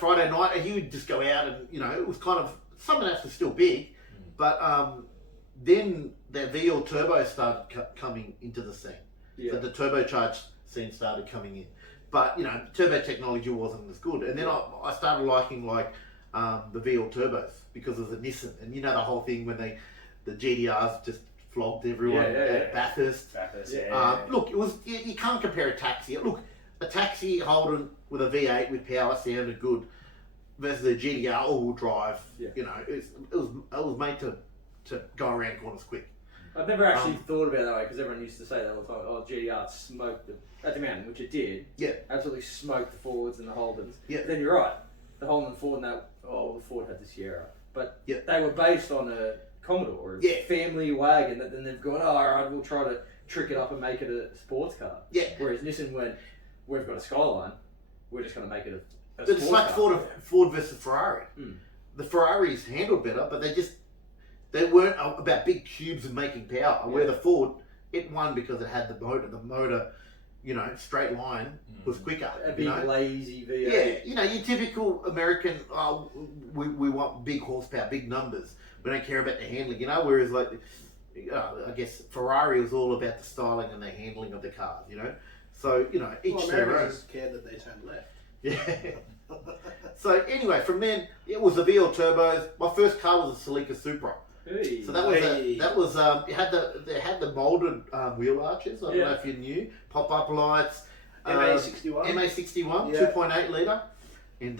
Friday night, and he would just go out and, it was kind of, some of that was still big, but then the VL turbo started coming into the scene. Yeah. So the turbocharged scene started coming in. But, turbo technology wasn't as good. And then I started liking like the VL turbos because of the Nissan. And the whole thing when the GDRs just flogged everyone at Bathurst. Look, it was you can't compare a taxi. Look, a taxi Holden with a V8 with power sounded good versus a GDR all-wheel drive. Yeah. It was made to go around corners quick. I've never actually thought about it that way because everyone used to say that all the time. Oh, GDR smoked at the mountain, which it did. Yeah. Absolutely smoked the Fords and the Holdens. Yeah. But then you're right. The Holden and Ford and the Ford had the Sierra. But Yeah. they were based on a Commodore, a family wagon that then they've gone, alright, we'll try to trick it up and make it a sports car. Yeah. Whereas Nissan went, we've got a Skyline, we're just going to make it a It's sports like car. Ford versus Ferrari. Mm. The Ferraris handled better, but they weren't about big cubes and making power. Where the Ford, it won because it had the motor. The motor, straight line was quicker. A big lazy V8. Yeah, your typical American, we want big horsepower, big numbers. We don't care about the handling, whereas like, I guess Ferrari was all about the styling and the handling of the cars, So, each their own. Americans cared that they turned left. Yeah. So anyway, from then, it was the VL turbos. My first car was a Celica Supra. Hey. So it had the molded wheel arches. I don't know if you knew. Pop-up lights. MA61. MA61, Yeah. 2.8 litre. And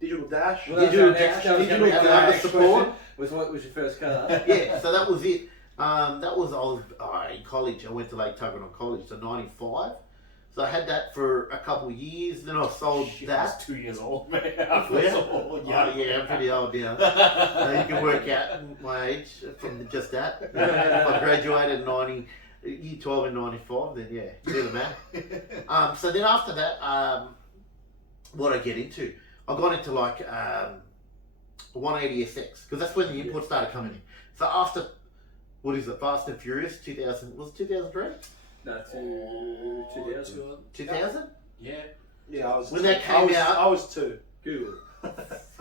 Digital dash. Well, that was Digital our next- dash, that was digital gonna be our driver next support. question, was what was your first car? yeah, so that was it. I was in college. I went to Lake Tuggeranong College, so 95. So I had that for a couple of years. Then I sold I that. was 2 years old, man. Yeah? Oh, I'm pretty old now. You can work out my age from just that. If I graduated in year 12 in 95, then yeah, do the math. So then after that, what did I get into? I got into like 180SX, because that's when the imports started coming in. So after, what is it, Fast and Furious, 2000, was it 2003? No, 2000. 2000? Yeah. Yeah, I was. When that came out, I was 2. Google it.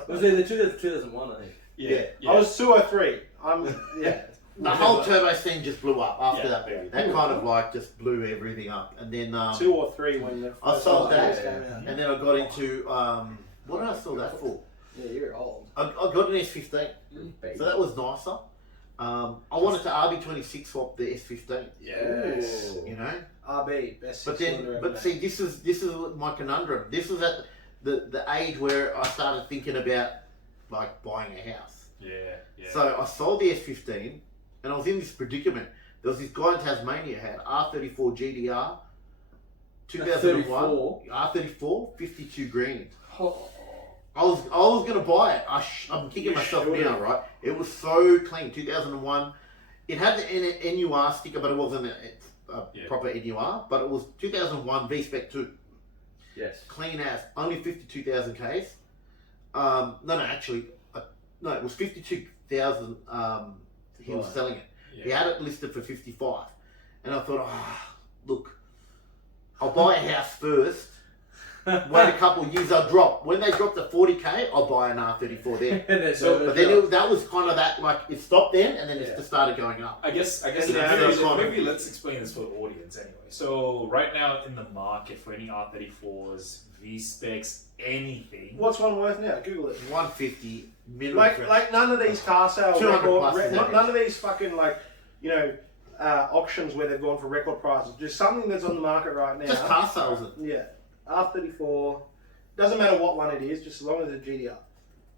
Was it 2001, I think? Yeah. I was 2 or 3. Yeah. the whole turbo scene just blew up after Yeah. that movie. That kind of like just blew everything up. And then 2 or 3 when the I first sold one that, came out. and then I got into what did I sell that for? Yeah, you're old. I got an S15, Baby. so that was nicer. I wanted to RB26 swap the S15. Yes. You know, RB, best but 6-cylinder then, ever but made. see, this is my conundrum. This was at the age where I started thinking about like buying a house. Yeah. So I sold the S15, and I was in this predicament. There was this guy in Tasmania had R34 GDR, 2001, R34, 52 grand. Oh. I was gonna buy it. I'm kicking You myself should've. now, right? It was so clean. 2001. It had the NUR sticker, but it wasn't a proper NUR. But it was 2001 V-Spec 2. Yes. Clean as. Only 52,000 Ks. No, actually, no, it was 52,000. He was selling it. Yeah. He had it listed for 55, and I thought, look, I'll buy a house first. Wait a couple of years, I'll drop. When they drop to 40k, I'll buy an R34 there. But then that was kind of that, like, it stopped then, and then it just started going up. I guess maybe let's explain this for the audience anyway. So right now in the market for any R34s, V-Specs, anything. What's one worth now? Google it. 150 minimum. Like none of these car sales 200 plus none of these fucking auctions where they've gone for record prices. Just something that's on the market right now. Just car sales. Yeah. R34. Doesn't matter what one it is, just as long as it's a GDR.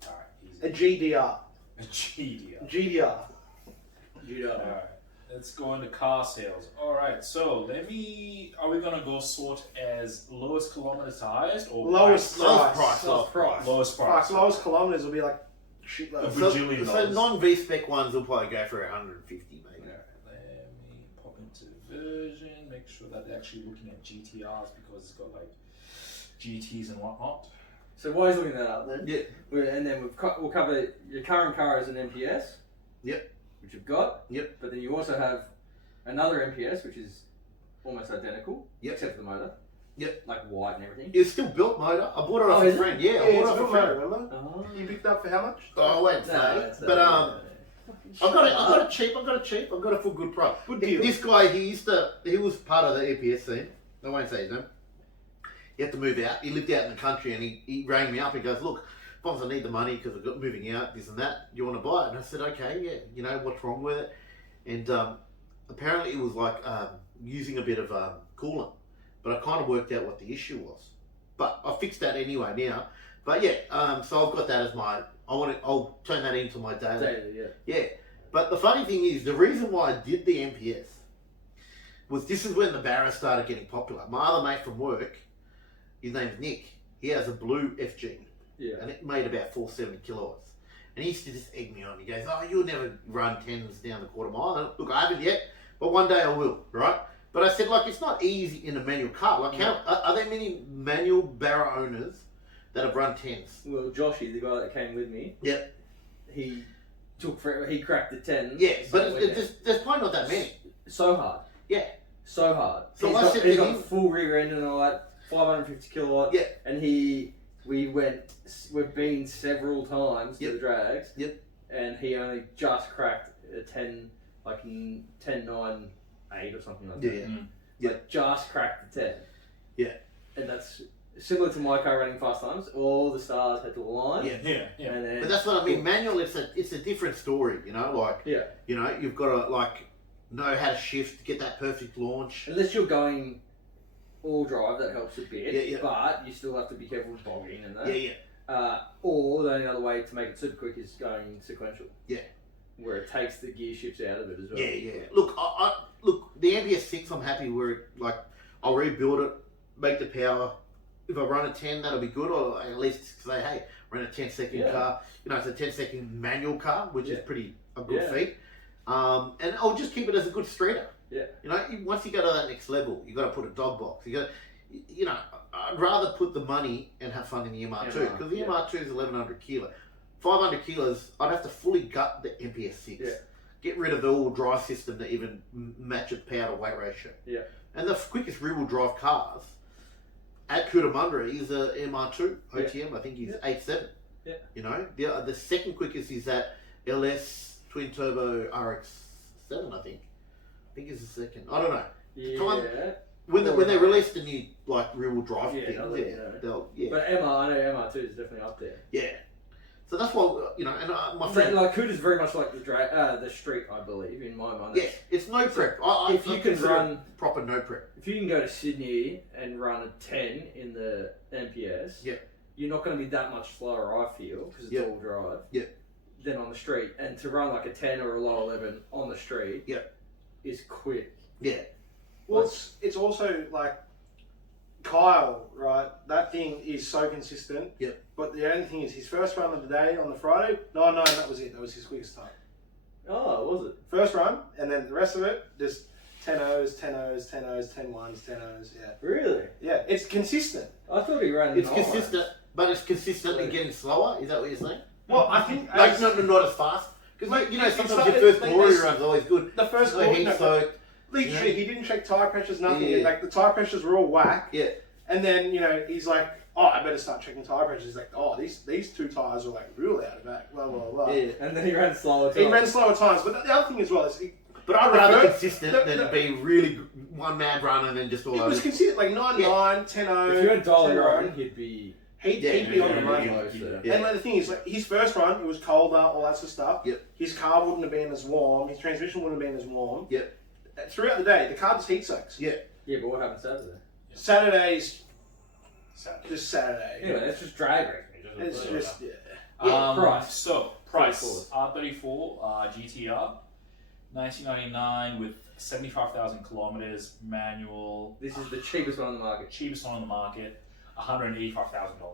Alright, easy. A GDR. A GDR. GDR. Alright, let's go into car sales. Alright, so are we gonna go sort as lowest kilometers highest or lowest price? Lowest price. Lowest kilometers will be like shitload. A bajillion So dollars. non-V-spec ones will probably go for 150 maybe. Alright, let me pop into version, make sure that they're actually looking at GTRs because it's got like GTs and whatnot. So while he's looking that up, then Yeah. we'll cover your current car as an MPS. Yep. Which you've got. Yep. But then you also have another MPS, which is almost identical. Yep. Except for the motor. Yep. Like white and everything. It's still built motor. I bought it off is a it? friend. Yeah, I Yeah, bought it it's off a good friend. motor, remember? Oh. You picked up for how much? I won't say. But I got it cheap. I got it for a good price. Good deal. This guy, he was part of the EPS scene. I won't say his name. He had to move out. He lived out in the country, and he rang me up. He goes, "Look, Fonz, I need the money because I've got moving out, this and that. Do you want to buy it?" And I said, "Okay, yeah. You know what's wrong with it?" And apparently, it was like using a bit of coolant. But I kind of worked out what the issue was. But I fixed that anyway now. But yeah, so I've got that as my. I'll turn that into my daily. Yeah. But the funny thing is, the reason why I did the MPS was this is when the Barra started getting popular. My other mate from work, his name's Nick. He has a blue FG. Yeah. And it made about 470 kilowatts. And he used to just egg me on. He goes, "Oh, you'll never run 10s down the quarter mile." And look, I haven't yet, but one day I will, right? But I said, like, it's not easy in a manual car. Like, are there many manual Barra owners that have run 10s? Well, Joshy, the guy that came with me, Yep. he took forever. He cracked the 10. Yeah, but there's probably not that many. So hard. Yeah. So hard. So he's I got, said he's to got him- a full rear end and all that, 550 kilowatt. Yeah. And we've been several times to the drags. Yep. And he only just cracked a 10, like 10.98 or something like that. Yeah. Like just cracked the 10. Yeah. And that's similar to my car running fast times. All the stars had to align. Yeah. And then, But that's what I mean. Manual, it's a different story, you know. Like, you know, you've got to know how to shift, get that perfect launch. unless you're going all drive, that helps a bit. Yeah. But you still have to be careful with bogging and that. Yeah. Or the only other way to make it super quick is going sequential. Yeah. Where it takes the gear shifts out of it as well. Yeah. Look, look, the MPS 6, I'm happy where I'll rebuild it, make the power. If I run a 10, that'll be good, or at least say, hey, run a 10-second car. You know, it's a 10-second manual car, which is a good feat. And I'll just keep it as a good streeter. Yeah. You know, once you go to that next level, you got to put a dog box. You know, I'd rather put the money and have fun in the MR2 because the MR2 is 1100 kilo. 500 kilos, I'd have to fully gut the MPS 6. Yeah. Get rid of the all-wheel drive system to even match its power to weight ratio. Yeah. And the quickest rear-wheel drive cars at Cootamundra is a MR2 OTM. I think he's 8.7. Yeah. You know, the second quickest is that LS twin turbo RX-7. I think is the second. I don't know. Yeah. When they release the new rear-wheel drive thing, they'll let you know. they'll But I know MR2 is definitely up there. Yeah. So that's why, you know, and my That, friend... like, Cooter's very much like the street, I believe, in my mind. Yeah, it's no prep. If you can run... Proper no prep. If you can go to Sydney and run a 10 in the MPS, you're not going to be that much slower, I feel, because it's all drive, than on the street. And to run like a 10 or a low 11 on the street is quick. Yeah. Well, it's also like Kyle, right? That thing is so consistent. Yep. But the only thing is, his first run of the day on the Friday, no, that was it. That was his quickest time. Oh, was it? First run, and then the rest of it, just 10-0s, 10-0s, 10-0s, 10-1s, 10-0s, yeah. Really? Yeah, it's consistent. I thought he ran It's nine. consistent. but it's consistently getting slower. Is that what you're saying? Well, I think Like not as fast. Because Like, sometimes your first glory run's always good. the first So heat soaked. literally, he didn't check tire pressures, nothing. Yeah. Like the tire pressures were all whack. Yeah. And then he's like, "Oh, I better start checking tire pressures." He's like, "Oh, these two tires are like real out of whack." Blah blah blah. Yeah. And then he ran slower. He ran slower times, but the other thing as well is, But I'd rather consistent than be really one mad run and then just all it over. was consistent, like 9-9, 10-0. If you had dial your 10-0. own, he'd be. He'd be on the money. Yeah. And like, the thing is, like his first run, it was colder, all that sort of stuff. Yep. His car wouldn't have been as warm. His transmission wouldn't have been as warm. Yep. Throughout the day, the car just heat soaks. Yeah. Yeah, but what happened Saturday? Saturday's just Saturday. Anyway, it's just drag racing. It's just Price. So, price. R34 GTR, 1999 with 75,000 kilometers, manual. This is the cheapest one on the market. Cheapest one on the market, $185,000.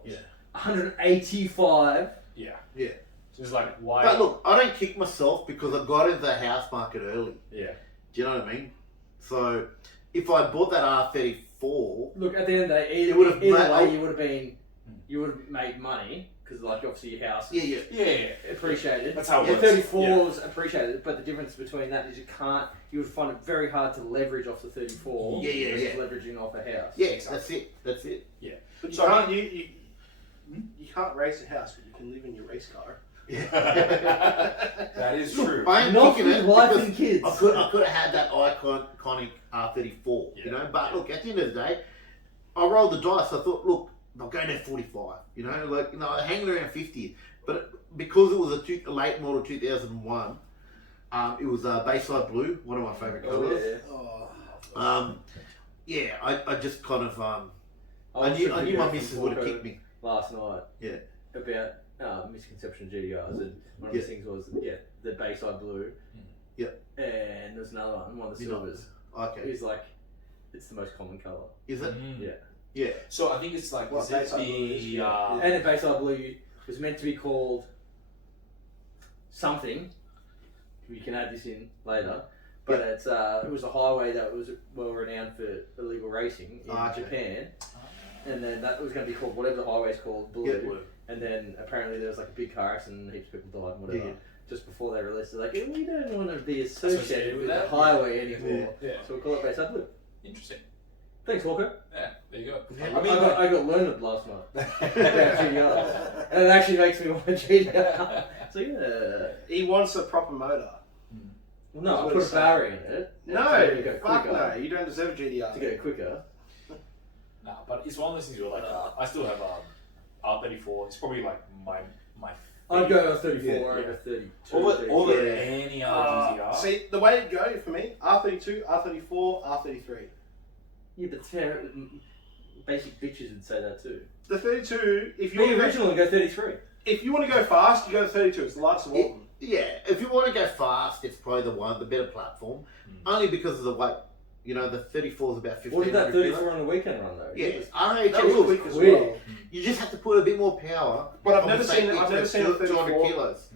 Yeah. 185. Yeah. Yeah. So it's like, why? But look, I don't kick myself because I got into the house market early. Yeah. Do you know what I mean? So if I bought that R34, Look, at the end of the day, either way, you would have made money because, like, obviously your house is Yeah. appreciated. That's how it The works. 34 was appreciated, but the difference between that is you would find it very hard to leverage off the 34 versus leveraging off a house. yeah, Exactly. that's it. But you can't race a house, but you can live in your race car. That is true. I am Not kicking with it wife because and kids. I could have had that iconic R34, Yeah. you know. But look, at the end of the day, I rolled the dice. I thought, look, I'll go down 45, you know, like hanging around 50. But because it was a late model 2001, it was Bayside Blue, one of my favourite colours. I just kind of I knew my missus would have kicked me last night. Yeah. About misconception of GDRs, and one of the things was the Bayside Blue. Yep. And there's another one of the silvers. Okay. It's like it's the most common colour. Is it? Yeah. Yeah. So I think it's like, What is it Bayside Blue is, the And the Bayside Blue was meant to be called something. We can add this in later. But it was a highway that was well renowned for illegal racing in Japan. And then that was going to be called whatever the highway is called, Blue. Yeah, Blue. And then apparently there was like a big car accident and heaps of people died and whatever. Yeah. Just before they released it, like, we don't want to be associated with the that? highway anymore. Yeah. So we'll call it Bayside Blue. Interesting. Thanks, Walker. Yeah, there you go. Yeah. I got learned last night about GDR. And it actually makes me want a GDR. So yeah. He wants a proper motor. Well, no, I put a barrier in it. No, to go fuck quicker. no. You don't deserve a GDR. To go quicker. No, but it's one of those things where, like, I still have R34. It's probably like my I'd go a 34 Yeah, over yeah. 32. over Yeah. any other GTR. See, the way it go for me, R32, R34, R33. Yeah, but basic bitches would say that too. The 32, if you Be want to original and go 33. if you want to go fast, you go to 32. It's the lightest of all of them. Yeah, if you want to go fast, it's probably the better platform. Only because of the weight. You know, the 34 is about 15. What did that 34 on the weekend run though? Yeah, That was quick as quick. well. you just have to put a bit more power. But I've on never the seen same it. I've thing, never so seen a 200 34. kilos.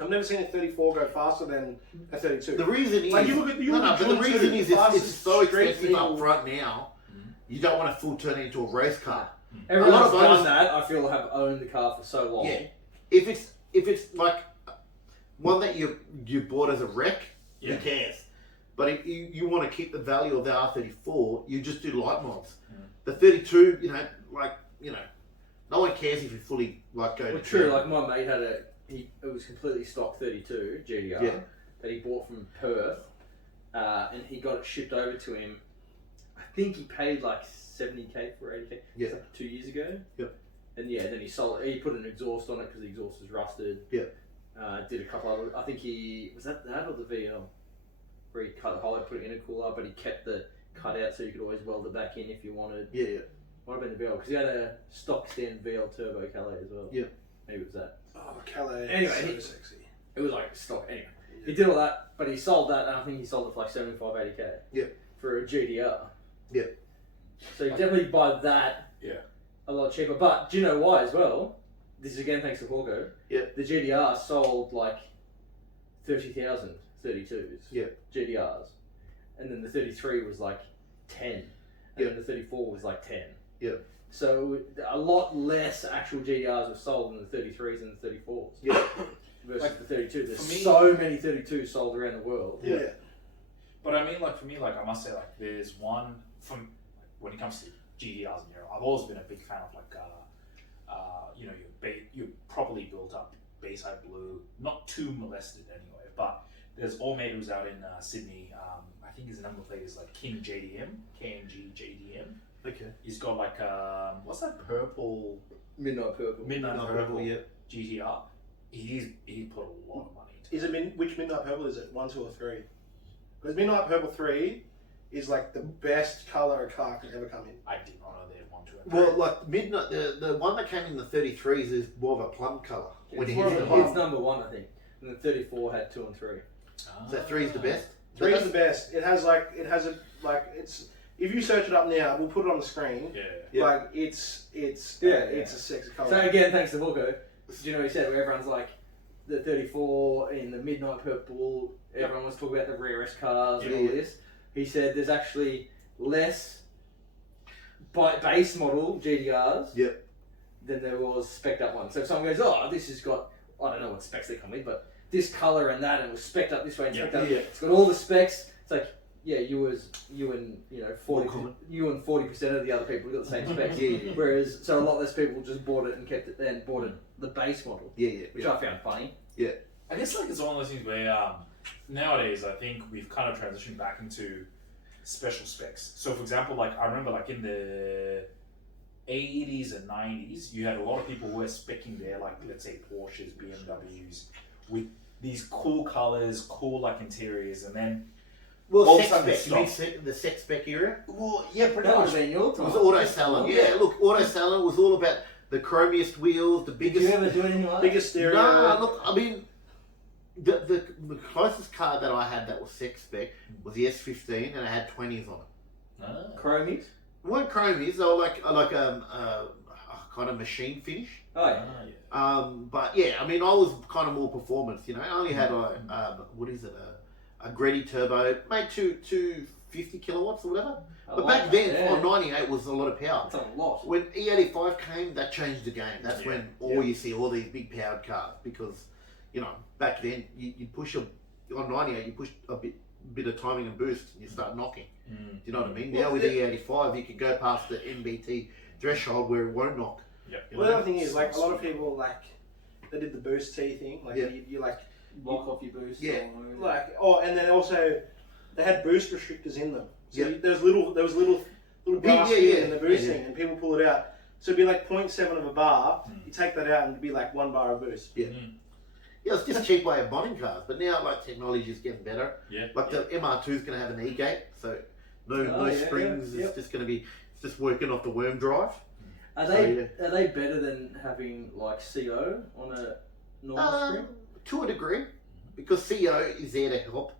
I've never seen a 34 go faster than a 32. The reason is Like, you look at- you look at but the John reason Tootle, is it's fastest so straight expensive up middle. front now. You don't want to full turn it into a race car. Everyone A lot that's of done those- that, I feel, have owned the car for so long. Yeah. If it's like one that you bought as a wreck, Yeah. who cares? But if you want to keep the value of the R34, you just do light mods. The 32, no one cares if you fully go. Well, to true. town. Like my mate had it was completely stock 32 GDR Yeah. that he bought from Perth, and he got it shipped over to him. I think he paid like 70k for 80k. Yeah. It was like 2 years ago. Yep. And then he sold it. He put an exhaust on it because the exhaust was rusted. Yeah. Did a couple other. I think he was that or the VL, where he cut the hole, put it in a cooler, but he kept the cutout so you could always weld it back in if you wanted. Yeah. Might have been the VL because he had a stock stand VL turbo Calais as well. Yeah. Maybe it was that. Oh, Calais. Anyway, so sexy. It was like stock anyway. He did all that, but he sold that, and I think he sold it for like 75, 80k. Yeah. For a GDR. Yeah. So you definitely buy that. Yeah. A lot cheaper, but do you know why as well? This is again thanks to Hawko. Yeah. The GDR sold like 30,000 32s. Yeah. GDRs, and then the 33 was like 10, and then the 34 was like 10. Yeah. So a lot less actual GDRs were sold in the 33s and the 34s. Yeah. Versus Like, the 32. There's for me- so many 32s sold around the world. Yeah. But I mean, like for me, like I must say, like there's one from when it comes to GDRs in Europe. I've always been a big fan of like, you know, your properly built up Bayside Blue, not too molested anyway. But there's Allmade who's out in Sydney. I think his number plate is like King JDM, KNG JDM. Okay. He's got like what's that purple? Midnight Purple. Midnight Purple, yeah. GTR. He put a lot of money into. Is it which Midnight Purple is it? 1, 2, or 3? Because Midnight Purple 3 is like the best colour a car could ever come in. I did not know they had 1, 2, and 3. Well, like midnight, the one that came in the 33s is more of a plum colour. When It's, it more hits of the a- it's home. number 1, I think. And the 34 had 2 and 3. So 3 is the best. 3 is the best. It has it's. If you search it up now, we'll put it on the screen. Yeah. Yeah. Like it's Yeah, a sexy colour. So again, thanks to Hawko, do you know what he said? Where everyone's like, the 34 in the Midnight Purple, everyone was talking about the rarest cars and all Yeah. this. He said there's actually less base model GDRs Yep. than there was spec'd up ones. So if someone goes, oh, this has got, I don't know what specs they come with, but this colour and that, and it was spec'd up this way and Yeah. spec'd up. Yeah. It's got all the specs. It's like, yeah, you and 40, common. you and 40% of the other people got the same specs. Yeah, yeah. Whereas, so a lot less people just bought it and kept it, and bought it the base model, Yeah, which yeah. I found funny. I guess like it's one of those things where nowadays I think we've kind of transitioned back into special specs. So for example, like I remember like in the 80s and 90s, you had a lot of people who were specking their like let's say Porsches, BMWs with these cool colors, cool like interiors, and then Well, all of a sex sudden they spec, you mean stopped. the sex spec era? Well, yeah, pretty That would much. have been your It time. was auto salon. Yeah, look, auto salon was all about the chromiest wheels, the Did biggest. you ever do anything like that? biggest stereo. No, look, I mean, the closest car that I had that was sex spec was the S15, and it had 20s on it. Ah. Chromies? It weren't chromies; they were like kind of machine finish. Oh, yeah. Ah, yeah. But yeah, I mean, I was kind of more performance. You know, I only had what is it, a Greddy turbo, made 250 kilowatts or whatever. I But like back that, then, yeah. 498 was a lot of power. That's a lot. When E85 came, that changed the game. That's Yeah. when you see all these big powered cars because, you know, back then you push on 98, you push a bit of timing and boost, and you start knocking. Mm. Do you know what I mean? Well, Now with E85, you can go past the MBT threshold where it won't knock. Yep. You Well, know? the other thing is, like, a lot of people, like, they did the boost T thing. Like, Yeah. you like, Block off your boost. Yeah. and then also, they had boost restrictors in them. So Yeah. there was little brass Yeah, thing yeah, in the boosting, yeah. and people pull it out. So it'd be like 0.7 of a bar. Mm. You take that out, and it'd be like 1 bar of boost. Yeah. Mm. Yeah, it's just a cheap way of bonding cars. But now, like, technology is getting better. Yeah. Like the MR2 is going to have an E-gate, so no Oh, yeah, springs. yeah, It's just going to be it's just working off the worm drive. Are So, they better than having like CO on a normal spring? To a degree, because CO is there to help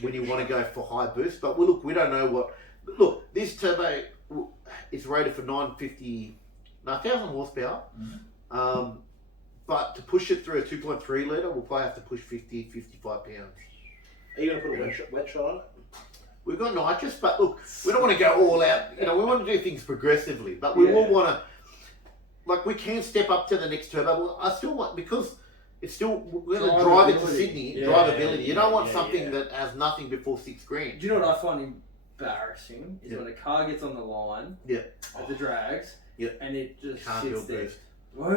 when you want to go for high boost. But we don't know what. Look, this turbo is rated for 1,000 horsepower. Mhm. But to push it through a 2.3 litre, we'll probably have to push 50, 55 pounds. Are you going to put a wet shot on it? We've got nitrous, but look, we don't want to go all out. You know, we want to do things progressively, but we will want to, like, we can step up to the next turbo. Well, I still want, because it's still, we're going to drive it to Drivability. Sydney, Yeah, drivability. You don't want yeah, something yeah. that has nothing before $6,000. Do you know what I find embarrassing is Yeah. when a car gets on the line Yeah. at the drags Yeah. and it just Can't sits build there boost. for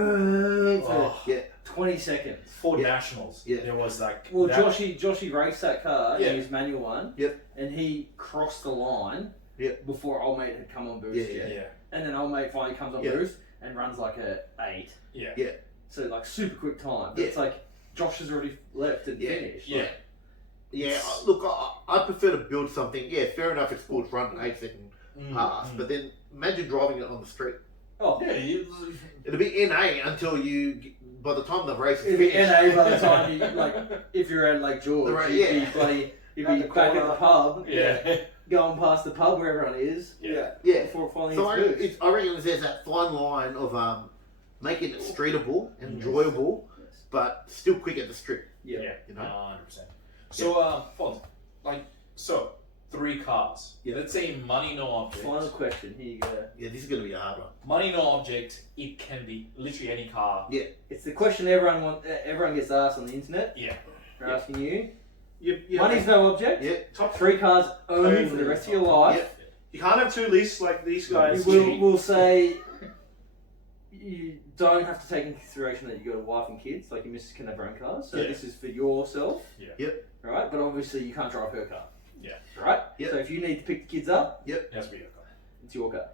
Oh. Yeah. 20 seconds. Ford Yeah. Nationals. Yeah. There was like Well, that- Joshy raced that car Yeah. in his manual one, Yep. and he crossed the line Yep. before old mate had come on boost Yeah, yet. Yeah. And then old mate finally comes on Yeah. boost and runs like a 8. Yeah. Yeah. So like super quick time. But Yeah. it's like Josh has already left and Yeah. finished. Yeah. Like, Yeah, look, I prefer to build something. Yeah, fair enough, it's called front and 8-second Mm, pass, mm. but then imagine driving it on the street. oh, Yeah, It'll be NA until by the time the race is it'd be finished. NA by the time you like if you're at Lake George, The ra- you'd yeah. be bloody, you'd At be the back at corner. the pub, yeah. going past the pub where everyone is Yeah. Yeah. before it finally So hits boost. I reckon there's that fine line of making it streetable and enjoyable, Yes. but still quick at the strip. Yeah. Yeah. You know? 100%. So, Fonz, like, so 3 cars. Yeah. Let's say money no object. Final question. Here you go. Yeah, this is going to be a hard one. Money no object. It can be literally any car. It's the question everyone gets asked on the internet. Yeah. They're asking you. You Money's no object. Yeah. top 3 cars only for the rest of your life. Yeah. You can't have 2 lists like these guys. We'll say you don't have to take into consideration that you got a wife and kids. Like your missus can have her own cars. So Yeah. this is for yourself. Yeah. Yep. Right, but obviously you can't drive her car. Yeah. Right. Yep. So if you need to pick the kids up, It has to be your car. it's your car.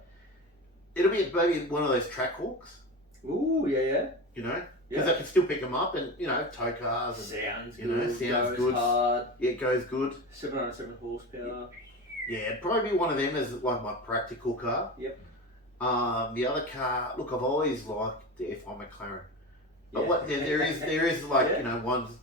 It'll be maybe one of those track hawks, Ooh, yeah. you know, Yeah. because I can still pick them up and, you know, tow cars. And, Sounds you know, good. sounds goes good. hard. Yeah, it goes good. 707 horsepower. Yeah, it'd probably be one of them as like my practical car. Yep. The other car, look, I've always liked the F1 McLaren. But Yeah. what there is like, Yeah. you know, ones.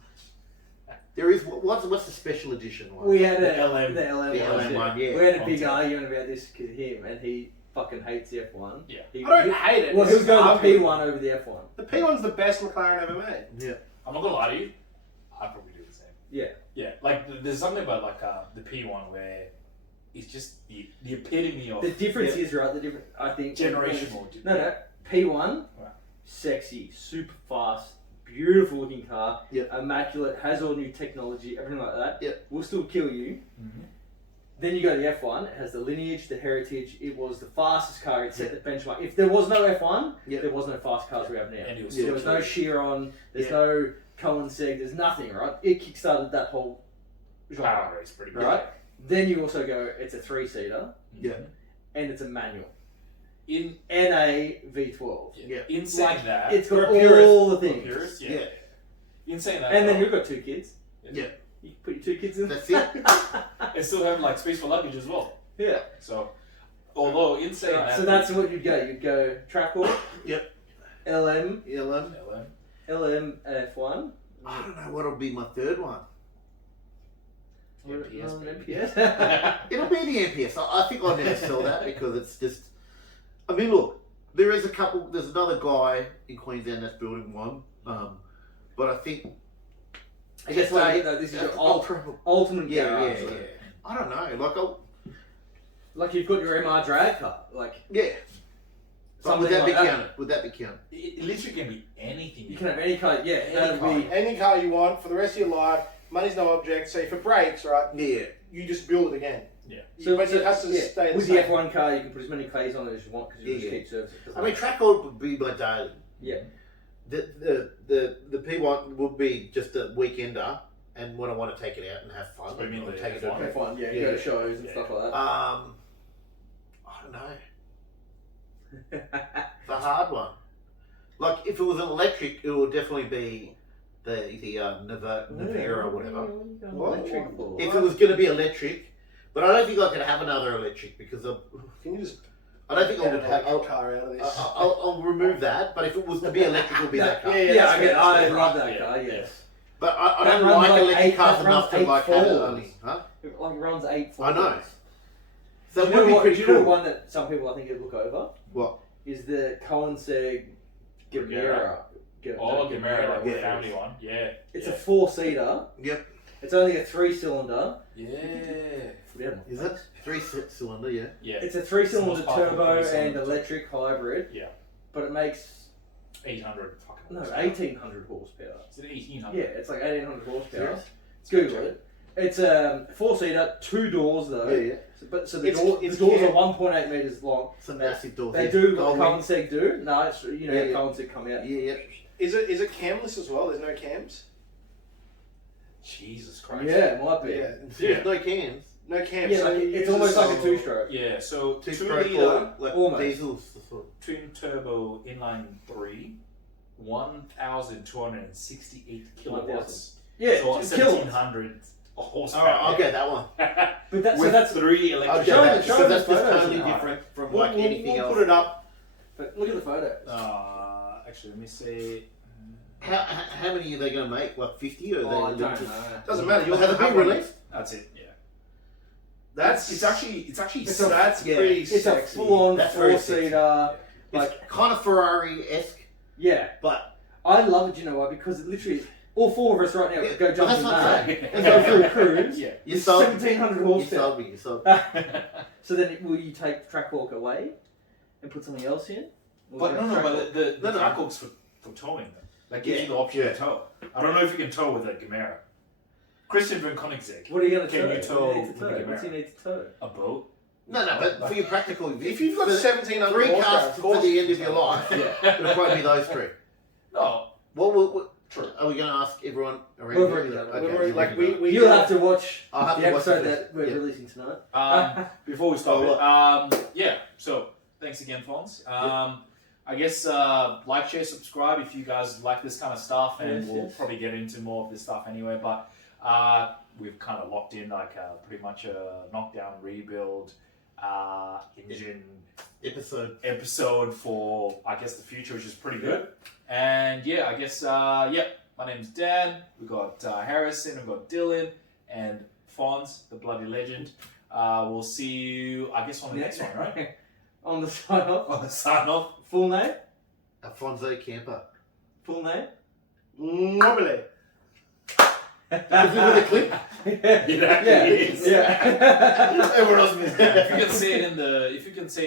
There is what's the special edition one? We had The a LM. the LM, The LM one, yeah. We had a big Fonz. argument about this because him and he fucking hates the F1. Yeah. He, I don't hate it. Well, It's he was going just the argument. P1 over the F1. The P1's the best McLaren ever made. I'm not gonna lie to you. I'd probably do the same. Yeah. Yeah. Like there's something about like the P1 where it's just the epitome of The difference is right. The difference, I think, generational. No, P1, Wow. sexy, super fast, beautiful looking car, Yep. immaculate, has all new technology, everything like that. Yep. Will still kill you. Mhm. Then you go to the F1. It has the lineage, the heritage. It was the fastest car. It set the benchmark. If there was no F1, Yep. there was no fast cars we have now. And it was There still was no Chiron. There's Yeah. no Cohen Seg. There's nothing, right? It kickstarted that whole genre, power race pretty good. right? Then you also go, it's a 3-seater Yeah. and it's a manual. In NA V12. Yeah. In saying Like, that, it's got for a purist- all the for a things. purist, Yeah. In saying that, And then though, you've got 2 kids. Yeah. You can put your 2 kids in. That's it. and still have like space for luggage as well. Yeah. So, although in saying Right, that, so that's what you'd go. You'd go Trackhawk. Yep. LM. LM. LM F1. I don't know what'll be my third one. MPS, baby. MPS. It'll be the MPS. I think I'll never sell that because it's just. I mean, look, there is a couple. There's another guy in Queensland that's building one, but I think. I guess what I get though, this is your ultimate Yeah, garage. yeah. I don't know. Like, Like you've got your MR drag car. Like yeah. But something would that be like that. counted? Would that be counted? It literally can be anything. You can have any car. Yeah, Any that'd car. be. Any car you want for the rest of your life. Money's no object. So if it breaks, right, Yeah. you just build it again. Yeah. But it has to stay the with same. the F1 car, you can put as many clays on it as you want because you Yeah, just yeah. keep servicing it. I mean, track hold would be my daily. Yeah. The P1 would be just a weekender, and when I want to take it out and have fun, So you mean I'll the take it F1? out. F1, yeah, Yeah. you go to shows and Yeah. stuff like I don't know. that. The hard one. Like, if it was an electric, it would definitely be the Navera or whatever. What? Electric ball. If it was going to be electric, but I don't think I could have another electric because Can you just I don't think I get would an have. electric car out of this? I'll remove that. But if it was to be electric, it would be that car. Yeah, Yeah, that's I mean, fair, I that's fair. love that Yeah, car, yeah. yes. But I That don't runs like like electric eight- cars that enough runs to eight like have it Fords. only. Huh? It like runs 8 I know. Fords. So Do it you know would be what? pretty Do you know cool. one that some people I think would look over? What? Is the Cohen Seg Gamera. Oh, Gamera, like the Yeah. family one. Yeah. It's yeah. a 4-seater. Yep. It's only a 3-cylinder. Yeah. Is it 3-cylinder? Yeah. Yeah. It's a 3-cylinder It's the most powerful turbo and 3-cylinder. electric hybrid. Yeah. But it makes 800 fucking no horsepower. 1800 horsepower. Is it 1800? Yeah, it's like 1800 horsepower. Serious? Google it. It's a 4-seater, 2 doors though. Yeah, yeah. But so the It's- doors it's are cam- 1.8 meters long. It's a massive door. They yeah. do what Gold Cohen ring. Seg do. No, it's Yeah, how yeah. Cohen Seg come out. Yeah, yeah. Is it camless as well? There's no cams? Jesus Christ. Yeah, it might be. Yeah. There's no cans. No cams. Yeah, so like, you it's use almost this- like a 2-stroke. Yeah, so 2 Two-stroke liter or like almost. diesels. twin turbo inline 3, 1,268 kilowatts. Yeah, So it's kills. 1,700 horsepower. Alright, I'll get that one. But that's so With that's 3 I'll electric. get Show that. me- show So me that's the just photos totally now. different from We'll, like anything we'll else. put it up. but look at the photos. Actually, let me see. How many are they going to make? Like 50 or are Oh, I they don't limited? know. Doesn't matter. You'll Have have they been one. released? That's it. Yeah. That's It's actually It's a- that's yeah. pretty It's a sexy. full-on That's very 4-seater. It's Like kind of Ferrari-esque, yeah, but I love it. You know why? Because it literally all four of us right now Yeah, could go but jump that's in what I'm that saying. and go through a cruise. Yeah. You sold 1,700 You horsepower. sold me. You sold. So then, will you take the track walk away and put something else in? Or But go no, track walk? but the No, no. track walk's for towing them. That gives Yeah. you the option Yeah. to tow. I don't know if you can tow with a Gamera. Christian von Koenigsegg, What are you going to Can tow? you tow What do you need to with tow? the What's he Gamera? need to tow? a boat. No, but for your practical, If you've got for 1,700 three horsepower, cars of for course the you end of can your tow. life, Yeah. it'll probably be those three. No. What True. are we going to ask everyone around We've here? already done it. Okay, We've already- you've like already done it. we You'll have to watch I'll have the to watch the episode first- that we're yeah. releasing tonight. Before we stop Oh, it, yeah. So thanks again, Fonz. I guess like, share, subscribe if you guys like this kind of stuff, and Yes, we'll yes. probably get into more of this stuff anyway. But we've kind of locked in like pretty much a knockdown rebuild engine episode for I guess the future, which is pretty good. And yeah, I guess my name's Dan. We got Harrison, we've got Dylan, and Fonz, the bloody legend. We'll see you, I guess, on the next one, right? On the sign off. On the sign off. Full name? Alfonso Camper. Full name? Normally. Is it with a clip? It actually is. Yeah. Everyone else missed If that. you can say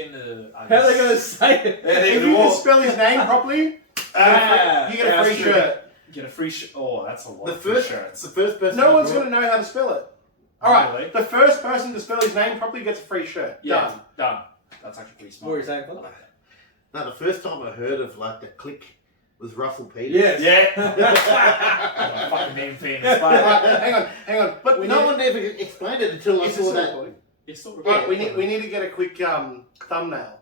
it in the, I How are they guess- going to say it? Yeah, they If can you can walk. spell his name properly, you get a free that's true. shirt. Get a free shirt. Oh, that's a lot The of free first, shirts. the first person. No I one's brought- going to know how to spell it. All right, Really? the first person to spell his name properly gets a free shirt. Yeah, done. That's actually pretty What were smart. you saying? No, the first time I heard of like the click was Russell Peters. Yes. Yeah. Fucking name famous. All But right, hang on. But We no need- one ever explained it until I Is saw this that. recording? it's still Right, recording. we need to get a quick thumbnail.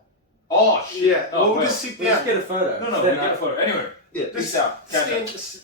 Oh shit. Yeah, Oh, we'll well. just sit We'll just down. get a photo. No, we get a photo. Anyway, Yeah. peace out. Catch up. Stand,